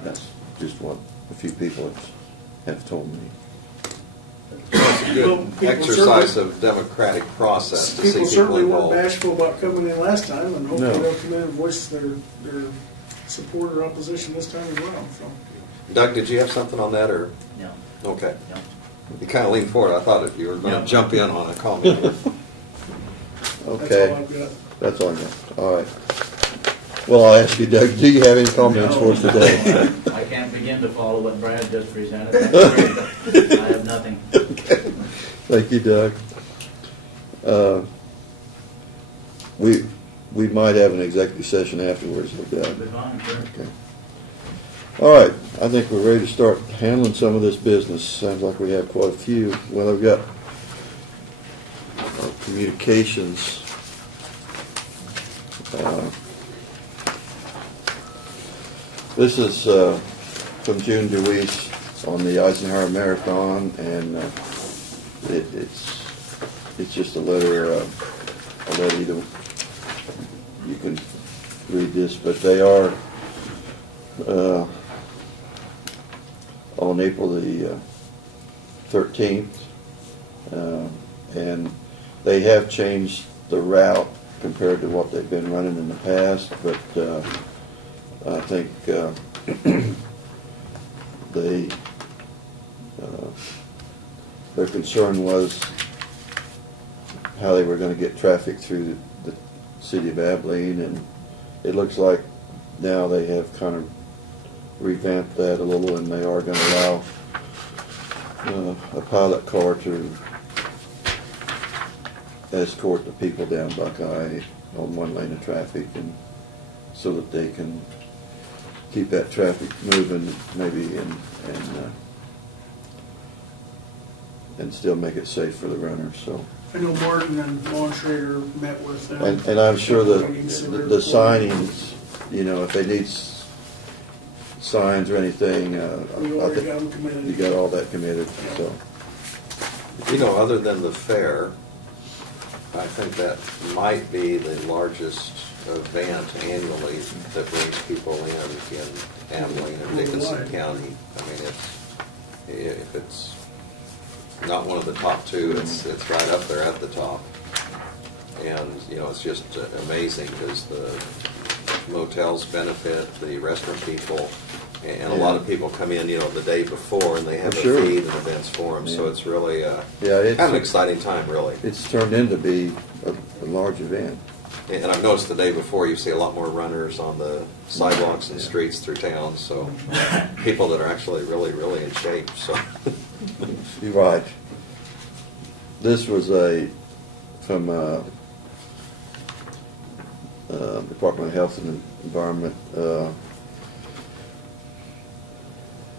that's just what a few people have told me. It's a good Well, people exercise of democratic process to see People people certainly weren't involved. bashful about coming in last time, and hopefully No. they'll come in and voice their support or opposition this time as well. So. Doug, did you have something on that, or? No. Okay. No. You kind of leaned forward. I thought that you were going to No. jump in on a comment. Okay. That's all I've got. That's all I got. All right. Well, I'll ask you, Doug, do you have any comments for us today? I can't begin to follow what Brad just presented. I have nothing. Okay. Thank you, Doug. We might have an executive session afterwards, Doug. Be fine, sure. Okay. All right. I think we're ready to start handling some of this business. Sounds like we have quite a few. Well, I've got communications. This is from June DeWeese on the Eisenhower Marathon, and it's just a letter. You can read this, but they are on April the 13th, and they have changed the route compared to what they've been running in the past, but I think their concern was how they were going to get traffic through the city of Abilene, and it looks like now they have kind of revamped that a little, and they are going to allow a pilot car to escort the people down Buckeye on one lane of traffic, and so that they can keep that traffic moving, maybe, and and still make it safe for the runners, so. I know Martin and Lon Schrader met with them. And I'm sure the They're signings, you know, if they need signs or anything, We I already think got them committed. you got all that committed, so. You know, other than the fair, I think that might be the largest event annually that brings people in Abilene or Dickinson County. I mean, if it's not one of the top two, it's right up there at the top. And, you know, it's just amazing because the motels benefit, the restaurant people, and a lot of people come in, you know, the day before and they have a Sure. feed and events for them. So it's really It's kind of an exciting time, really. It's turned into be a large event. And I've noticed the day before you see a lot more runners on the sidewalks and streets through town. So people that are actually really, really in shape. So You're right. This was from Department of Health and Environment.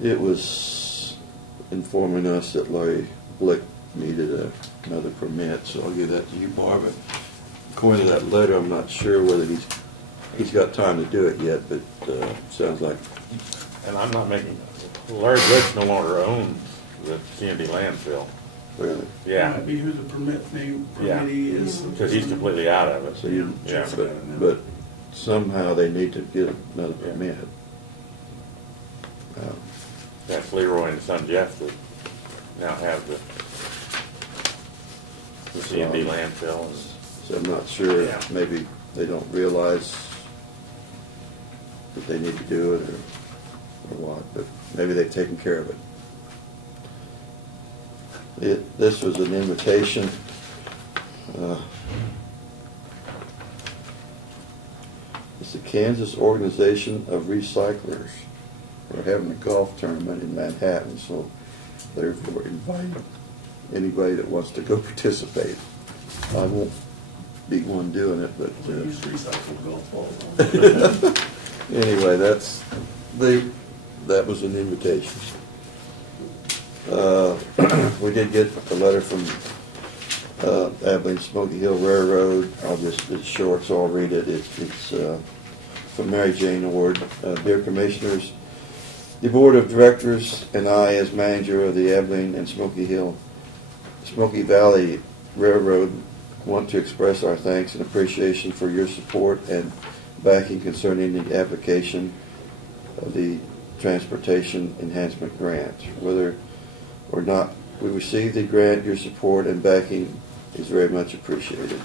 It was informing us that Larry Blick needed another permit, so I'll give that to you, Barb. But according to that letter, I'm not sure whether he's got time to do it yet, but sounds like. And I'm not making, Larry Blitz no longer owns the community landfill. Really? Yeah, Might be who the Yeah. permittee is. because he's completely out of it. So you, Yeah. but somehow they need to get another Yeah. permit. That's Leroy and son Jeff that now have the CMD landfill. And So I'm not sure, Yeah. maybe they don't realize that they need to do it or what, but maybe they've taken care of it. This was an invitation. It's the Kansas Organization of Recyclers. We're having a golf tournament in Manhattan, so therefore inviting anybody that wants to go participate. I won't be one doing it, but We use recycled golf balls. anyway, that was an invitation. We did get a letter from Abilene Smoky Hill Railroad. It's short, so I'll read it. It's from Mary Jane Ord. Dear Commissioners, the Board of Directors and I, as manager of the Abilene and Smoky Valley Railroad, want to express our thanks and appreciation for your support and backing concerning the application of the Transportation Enhancement Grant. Whether or not we receive the grant, your support and backing is very much appreciated.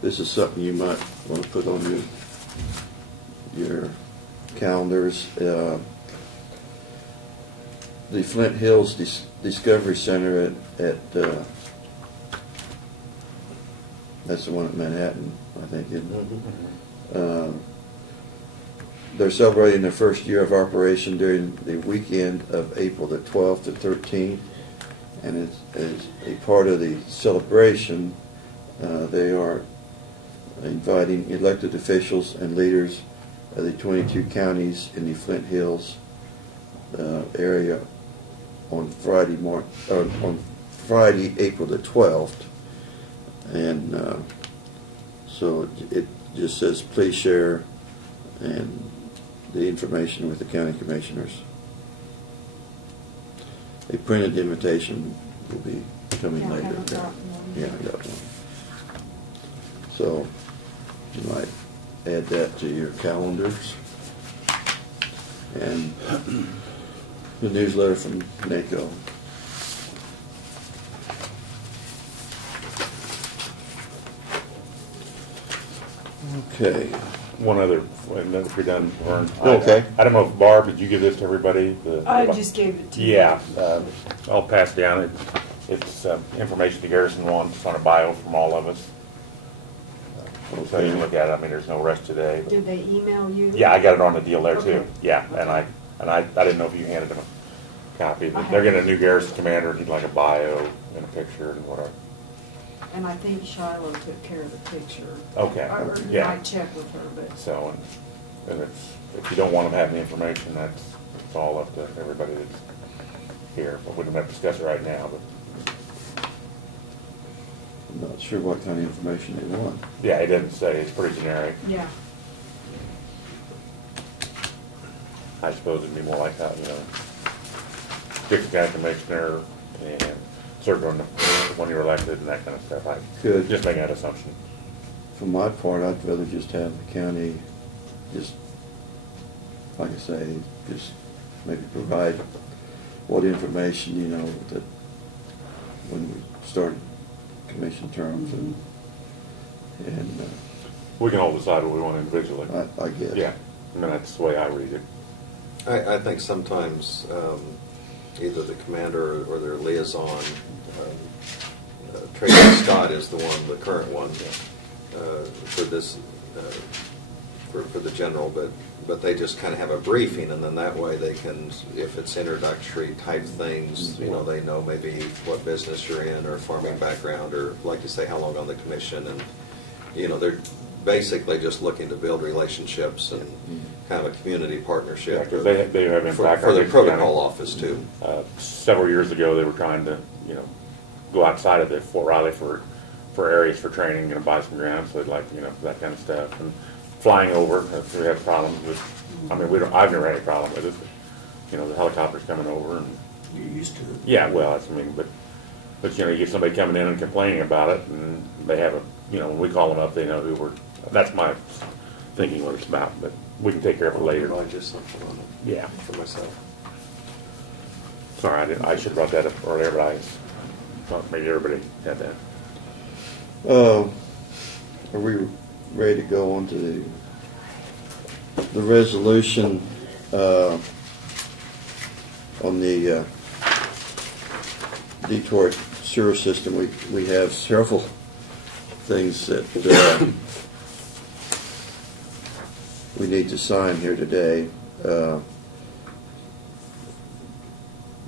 This is something you might want to put on your calendars. The Flint Hills Discovery Center at that's the one at Manhattan, I think, isn't it? They're celebrating their first year of operation during the weekend of April the 12th to 13th, and as a part of the celebration, they are inviting elected officials and leaders of the 22 counties in the Flint Hills area on Friday, April the 12th. And so it just says, please share and the information with the county commissioners. A printed invitation will be coming Yeah, I later. haven't gotten one. Yeah, I got one. So you might add that to your calendars. And the newsletter from NACO. Okay. one other, and then if you're done, Vern. Okay. I don't know if Barb, did you give this to everybody? I just gave it to you. Yeah, I'll pass it down. It's information the garrison wants on a bio from all of us. So you can look at it. I mean, there's no rush today. Did they email you? Yeah, I got it on the deal there too. Okay. Yeah, Okay. and I didn't know if you handed them a copy. I They're have. getting a new garrison commander, need like a bio and a picture and whatever. And I think Shiloh took care of the picture. Okay, Or you yeah. might check with her, but. So, and if you don't want them to have the information, that's all up to everybody that's here. But we don't have to discuss it right now, but I'm not sure what kind of information they want. yeah, it doesn't say, it's pretty generic. Yeah. I suppose it'd be more like that, Dixon County Commissioner and served on when you're elected and that kind of stuff. I Could. just making that assumption. For my part, I'd rather just have the county, just, like I say, just maybe provide what information, that when we started commission terms and We can all decide what we want individually. I guess. Yeah, I mean, that's the way I read it. I think sometimes either the commander or their liaison, Tracy Scott is the one, the current one, for this, for the general, but they just kind of have a briefing, and then that way they can, if it's introductory type things, they know maybe what business you're in or farming background, or like you say, how long on the commission, and they're basically just looking to build relationships and kind of a community partnership. Yeah, because they have impact for the on protocol office too. Several years ago, they were trying to, go outside of the Fort Riley for areas for training, buy some ground, so they'd like, that kind of stuff. And flying over, if we have problems with, I've never had any problem with it. The helicopters coming over and. You're used to it. Yeah, well, but you get somebody coming in and complaining about it, and they have when we call them up, they know who we're. That's my thinking what it's about, but we can take care of it later. Provide just something on it. Yeah. For myself. Sorry, I should have brought that up earlier, but I thought maybe everybody had that. Are we ready to go on to the resolution on the Detroit sewer system? We have several things that we need to sign here today.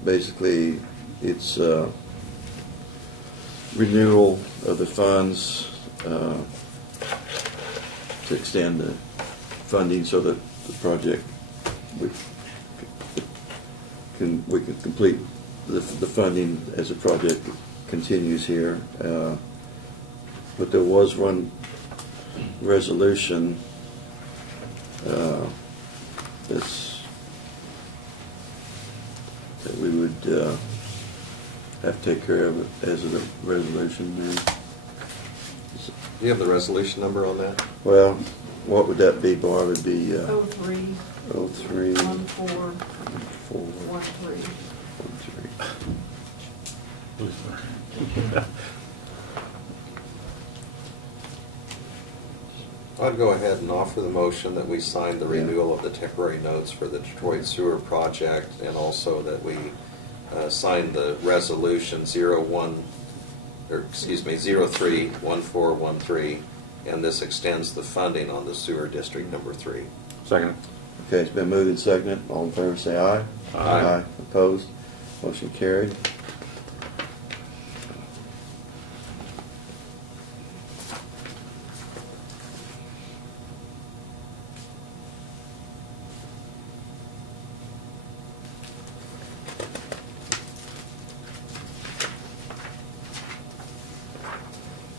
Basically, it's renewal of the funds to extend the funding so that the project we can complete the funding as the project continues here. But there was one resolution that we would have to take care of it as a resolution. Do you have the resolution number on that? Well, what would that be, Barb? It would be 03 03 14 4 13. 13. I'd go ahead and offer the motion that we sign the renewal of the temporary notes for the Detroit sewer project, and also that we sign the resolution 031413, and this extends the funding on the sewer district number 3. Second. Okay, it's been moved and seconded. All in favor say aye. Aye. Opposed? Motion carried.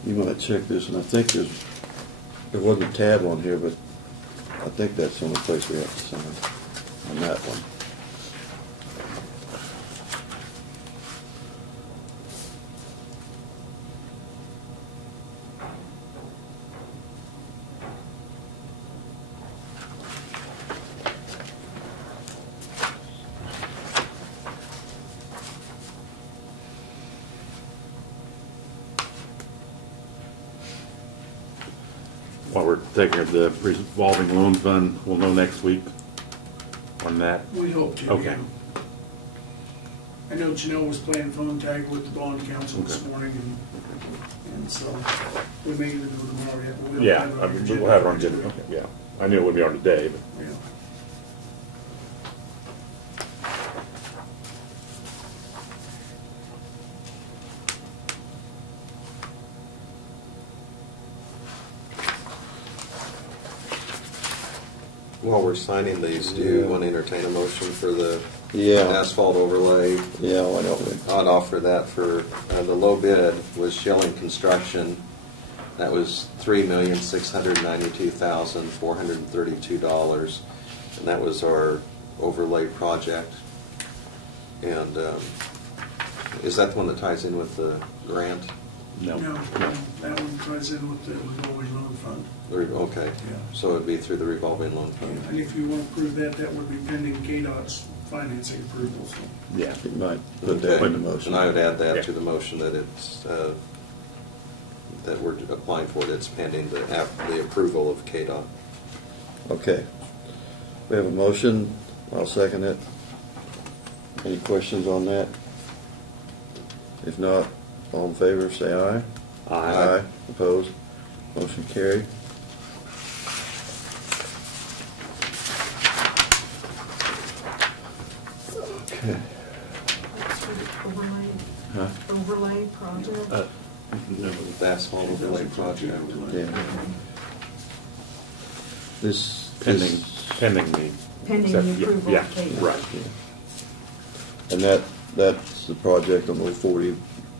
You might check this, and I think there wasn't a tab on here, but I think that's the only place we have to sign on that one. While we're taking care of the revolving loan fund, we'll know next week on that. We hope to. Okay. Yeah. I know Janelle was playing phone tag with the bond council this morning, and so we may even know tomorrow yet. But Yeah, we'll have it on agenda. Okay, yeah. I knew it would be on today, but. Yeah. While we're signing these, do you want to entertain a motion for the Yeah, asphalt overlay? yeah, why don't we? I'd offer that for, the low bid was Schilling Construction. That was $3,692,432, and that was our overlay project. And is that the one that ties in with the grant? No, that one ties in with the revolving loan fund. Okay, Yeah. so it'd be through the revolving loan fund. And if you want to approve that, that would be pending KDOT's financing approval, so. Yeah, you might put that in the motion. And I would add that Yeah. to the motion that it's, that we're applying for it, it's pending the approval of KDOT. Okay. We have a motion. I'll second it. Any questions on that? If not, all in favor, say aye. Aye. Opposed? Motion carried. Okay. Overlay, Huh? overlay project. The asphalt overlay project. Yeah. This Pending, is- pending the. Pending Except- the yeah, approval yeah, of KDOT. Right. Yeah. And that's the project on 040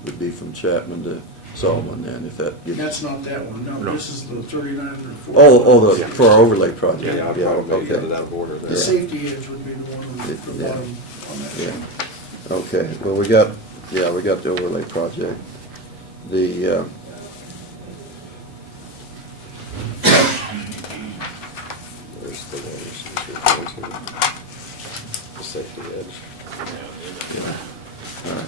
would be from Chapman to Solomon then, if that gets. That's not that one, no, No. this is the 3940. Oh, for our overlay project. Yeah, I'd probably get it Okay. out of order The there. safety edge would be the one on the Yeah. bottom on that. Yeah. Okay, well, we got the overlay project. The, Where's the the safety edge? all right.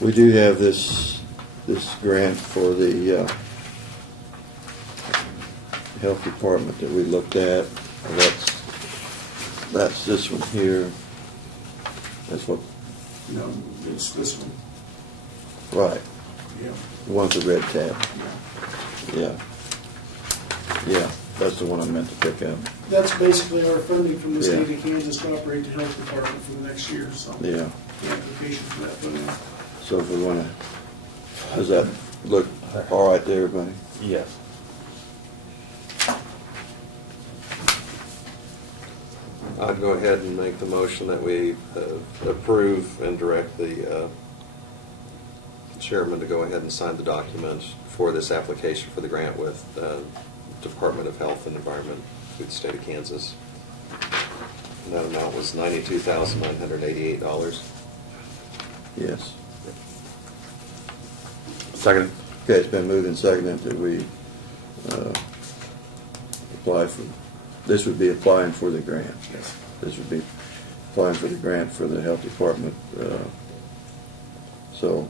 We do have this grant for the health department that we looked at. That's this one here. That's what, No, it's this one, right, yeah. the one with the red tab. Yeah. Yeah, that's the one I meant to pick up. That's basically our funding from the Yeah. state of Kansas to operate the health department for the next year, so. Yeah. The application for that funding. So if we want to, does that look all right to everybody? Yes. I'd go ahead and make the motion that we approve and direct the chairman to go ahead and sign the document for this application for the grant with Department of Health and Environment through the state of Kansas. And that amount was $92,988. Yes. Second. Okay, it's been moved and seconded that we apply for, this would be applying for the grant. Yes. This would be applying for the grant for the health department. So,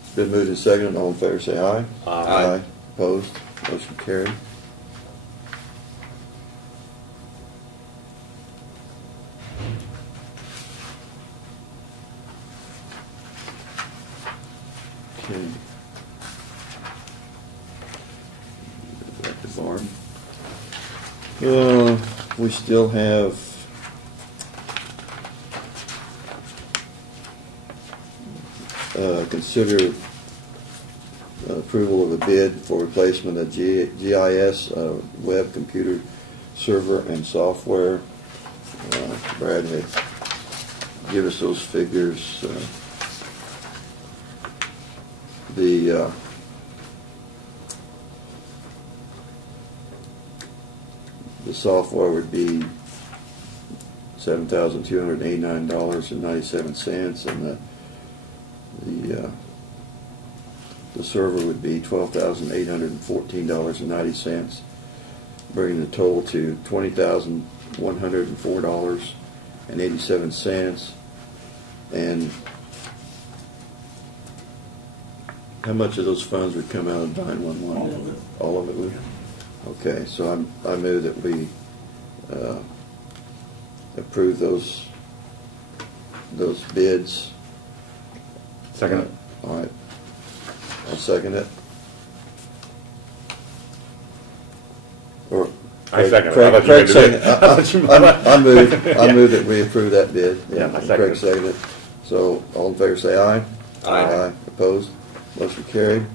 it's been moved and seconded. All in favor, say aye. Aye. Opposed? Motion carried. Okay. Back to Barb. We still have consider approval of a bid for replacement of GIS web computer server and software. Brad had give us those figures. The software would be $7,289.97, and the server would be $12,814.90, bringing the total to $20,104.87. And how much of those funds would come out of 911? All of it. All of it would? Okay, so I move that we approve those bids. Second. All right. I'll second it. Or I second it. Craig, I thought you Craig meant to do seconded. it. I thought you meant I move that we approve that bid. Yeah, I second Craig it. seconded it. So all in favor say aye. Aye. Opposed? Motion carried.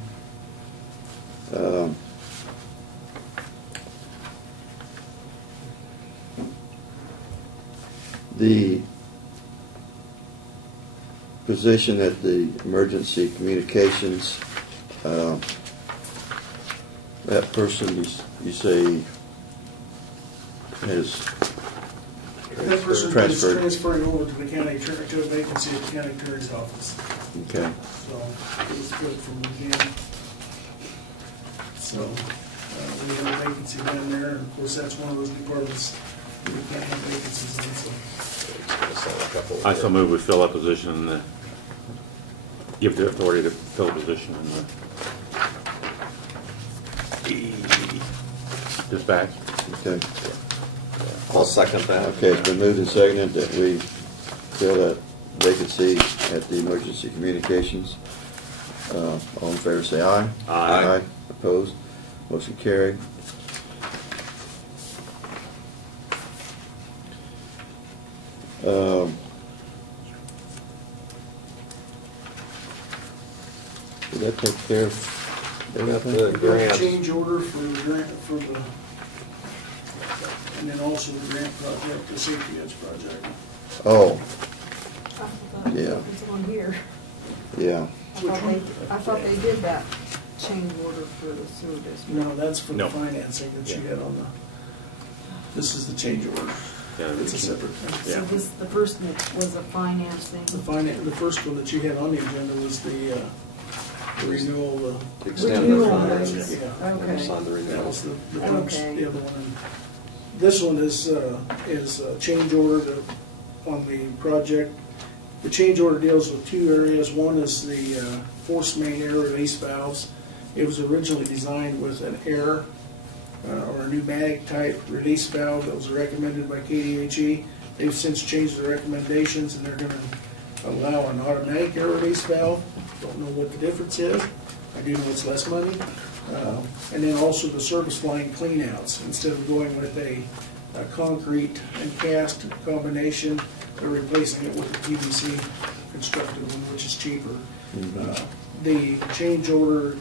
The position at the emergency communications, that person you say has That person is transferred. transferring over to the county, to a vacancy at the county attorney's office. Okay. So it was filled from within. So we have a vacancy down there, and of course, that's one of those departments that we can't have vacancies in, so. I still move we fill that position and give the authority to fill the position in the dispatch. Okay. I'll second that. Okay, it's been moved and seconded that we fill that vacancy at the emergency communications. All in favor say aye. Aye. Opposed? Motion carried. Did that take care of everything? The We got a grant. change order for the grant, and then also the grant project, the safety edge project. Oh, I thought Yeah. it was on here. yeah. I thought they did that change order for the sewer district. No, that's for the No. financing that you had on the, this is the change order. Yeah, It's a separate thing. So this, the first one was a financing. The first one that you had on the agenda was the renewal, Extend Renewal the of funds. those. yeah. Okay. Sign the That renewal. was the funds, Okay. the other one. And this one is a change order on the project. The change order deals with two areas. One is the force main air release valves. It was originally designed with an air or a pneumatic type release valve that was recommended by KDHE. They've since changed their recommendations and they're going to allow an automatic air release valve. Don't know what the difference is. I do know it's less money. And then also the service line cleanouts. Instead of going with a concrete and cast combination, they're replacing it with a PVC constructed one, which is cheaper. The change order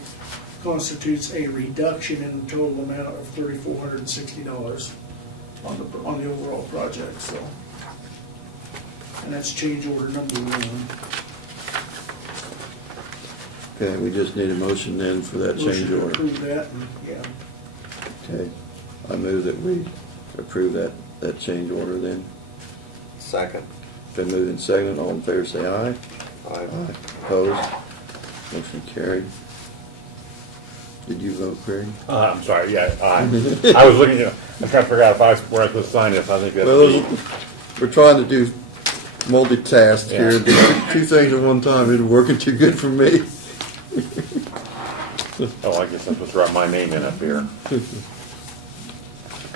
constitutes a reduction in the total amount of $3,460 on the overall project. So, and that's change order number one. Okay, we just need a motion then for that change Motion to order. approve that, and, yeah. Okay, I move that we approve that change order then. Second. Been moved and seconded, all in favor say aye. Aye. Opposed? Motion carried. Did you vote, Craig? I'm sorry, yeah, I was looking, I'm trying to figure out if I was, where I was supposed to sign this, I think that's. Well, we're trying to do multitask here, Yeah. do two things at one time, it's working too good for me. Oh, I guess I'm supposed to write my name in up here.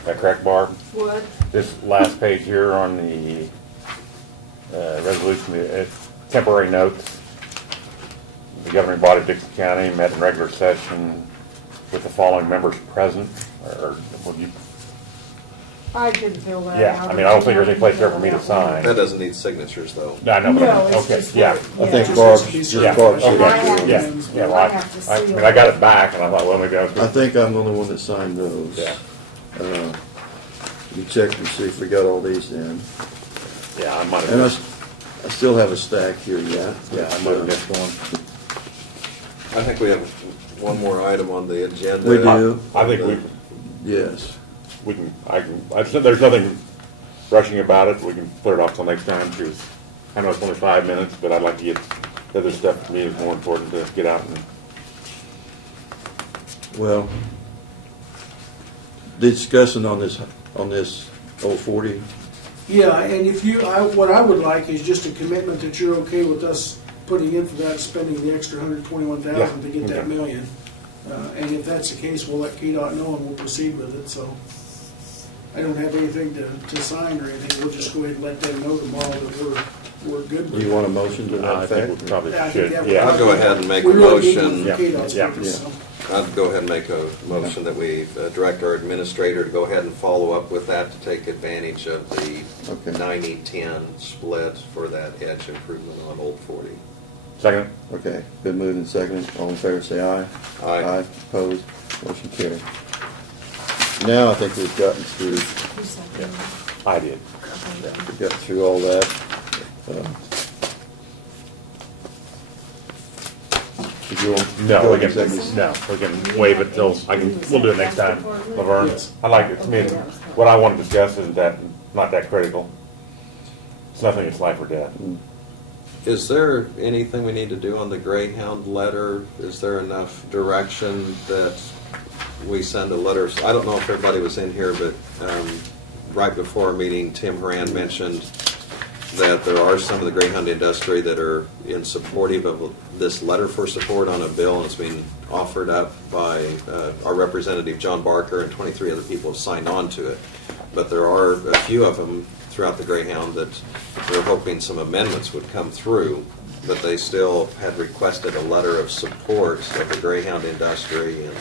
That correct, Barb? What? This last page here on the resolution, temporary notes. The governing body of Dixon County met in regular session with the following members present, or would you? I could fill that out. Yeah, I mean, I don't think there's any place there for me to sign. That doesn't need signatures, though. No, I know, but, No, it's okay, just yeah. for- I think yeah. Barb, Just just be Yeah, Barb okay, should I have do yeah, it. yeah, well, I have to I seal mean, I got it. it back, and I thought, well, maybe I was I gonna. think I'm the only one that signed those. Yeah, You check and see if we got all these in. yeah, I might And I have, still have a stack here yet. yeah, I might have missed one. I think we have one more item on the agenda. We do. I think Yes. we can, I said there's nothing rushing about it, we can put it off till next time, because I know it's only 5 minutes, but I'd like to get, the other stuff to me is more important to get out and, Well, the discussion on this 040, Yeah, and if you, what I would like is just a commitment that you're okay with us putting in for that, spending the extra $121,000 to get that okay. million. And if that's the case, we'll let KDOT know and we'll proceed with it, so. I don't have anything to sign or anything, we'll just go ahead and let them know tomorrow that we're good do with you it. want a motion to that I think we effect? probably Yeah, I should, think that would- yeah. I'll go ahead and make a We really need it motion. for KDOT's Yeah, purpose, yeah. so. I'd go ahead and make a motion that we direct our administrator to go ahead and follow up with that to take advantage of the Okay. 90-10 split for that edge improvement on Old 40. Second. Okay, been moved and seconded. All in favor, say aye. Aye. Opposed? Motion carried. Now I think we've gotten through, Who seconded it? I did. we've got through all that. Did you want to No, go we into can, executive? no, we can waive it till, we'll do it next time. Laverne, I like it. I mean, what I want to discuss isn't that, not that critical. It's nothing, it's life or death. Is there anything we need to do on the Greyhound letter? Is there enough direction that we send a letter? I don't know if everybody was in here, but right before our meeting, Tim Horan mentioned that there are some of the Greyhound industry that are in supportive of this letter for support on a bill, and it's being offered up by our representative, John Barker, and 23 other people have signed on to it. But there are a few of them throughout the Greyhound that we're hoping some amendments would come through, but they still had requested a letter of support of the Greyhound industry and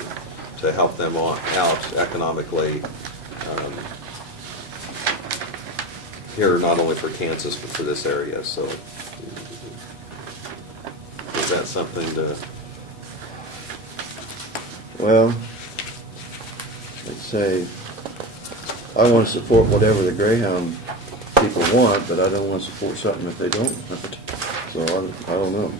to help them out economically here, not only for Kansas, but for this area. So is that something to... Well, let's say, I want to support whatever the Greyhound people want, but I don't want to support something if they don't want. So I don't know.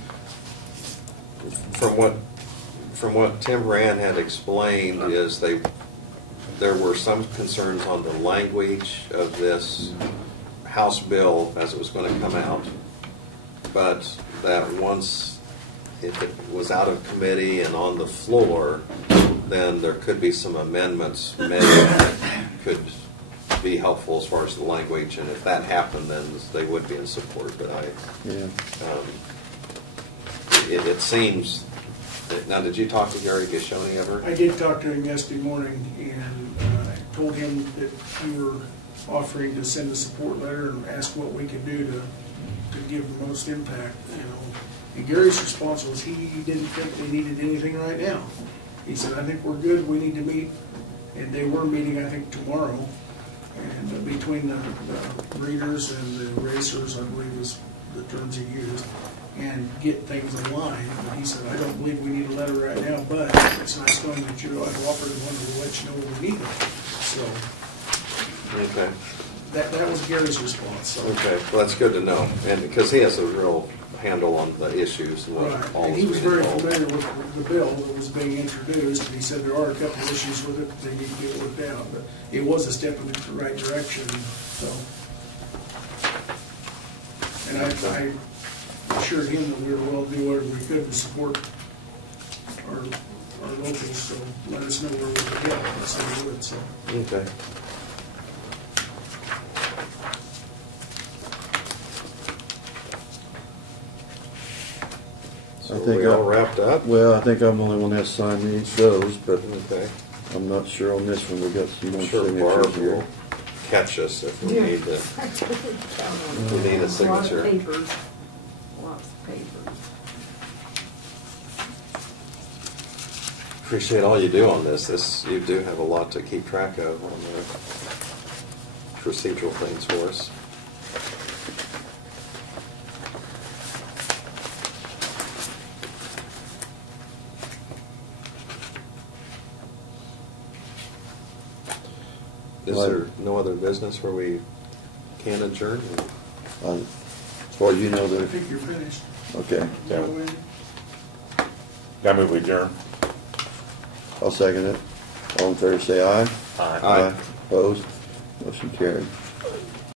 From what Tim Rand had explained is there were some concerns on the language of this House bill as it was going to come out, but that once if it was out of committee and on the floor, then there could be some amendments made that could be helpful as far as the language, and if that happened, then they would be in support. But it seems. Now, did you talk to Gary Gishoni ever? I did talk to him yesterday morning, and I told him that you were offering to send a support letter and ask what we could do to give the most impact. You know, and Gary's response was he didn't think they needed anything right now. He said, "I think we're good. We need to meet," and they were meeting, I think, tomorrow. And between the breeders and the racers, I believe is the terms he used, and get things in line. But he said, "I don't believe we need a letter right now, but it's nice knowing that you have offered and wanted to let you know when we need it." So Okay. that was Gary's response. So. Okay. Well, that's good to know, and because he has a real handle on the issues and what Right, all and is he was being very involved. familiar with the bill that was being introduced, and he said there are a couple of issues with it that they need to get worked out, but it was a step in the right direction, so. And I assured him that we were willing to do whatever we could to support our locals, so let us know where we could go, I said we would, so. Okay. So I think we all wrapped up? Well, I think I'm the only one that has signed those, but Okay. I'm not sure on this one. We've got some more I'm sure Barb signatures here. will catch us if we need to. We need a signature. Lots of papers. Lots of papers. Appreciate all you do on this. You do have a lot to keep track of on the procedural things for us. Is there no other business where we can adjourn? As far as you know, I think you're finished. okay. Yeah. Got to move adjourn. I'll second it. All in favor, say aye. Aye. Aye. Opposed? Motion carried.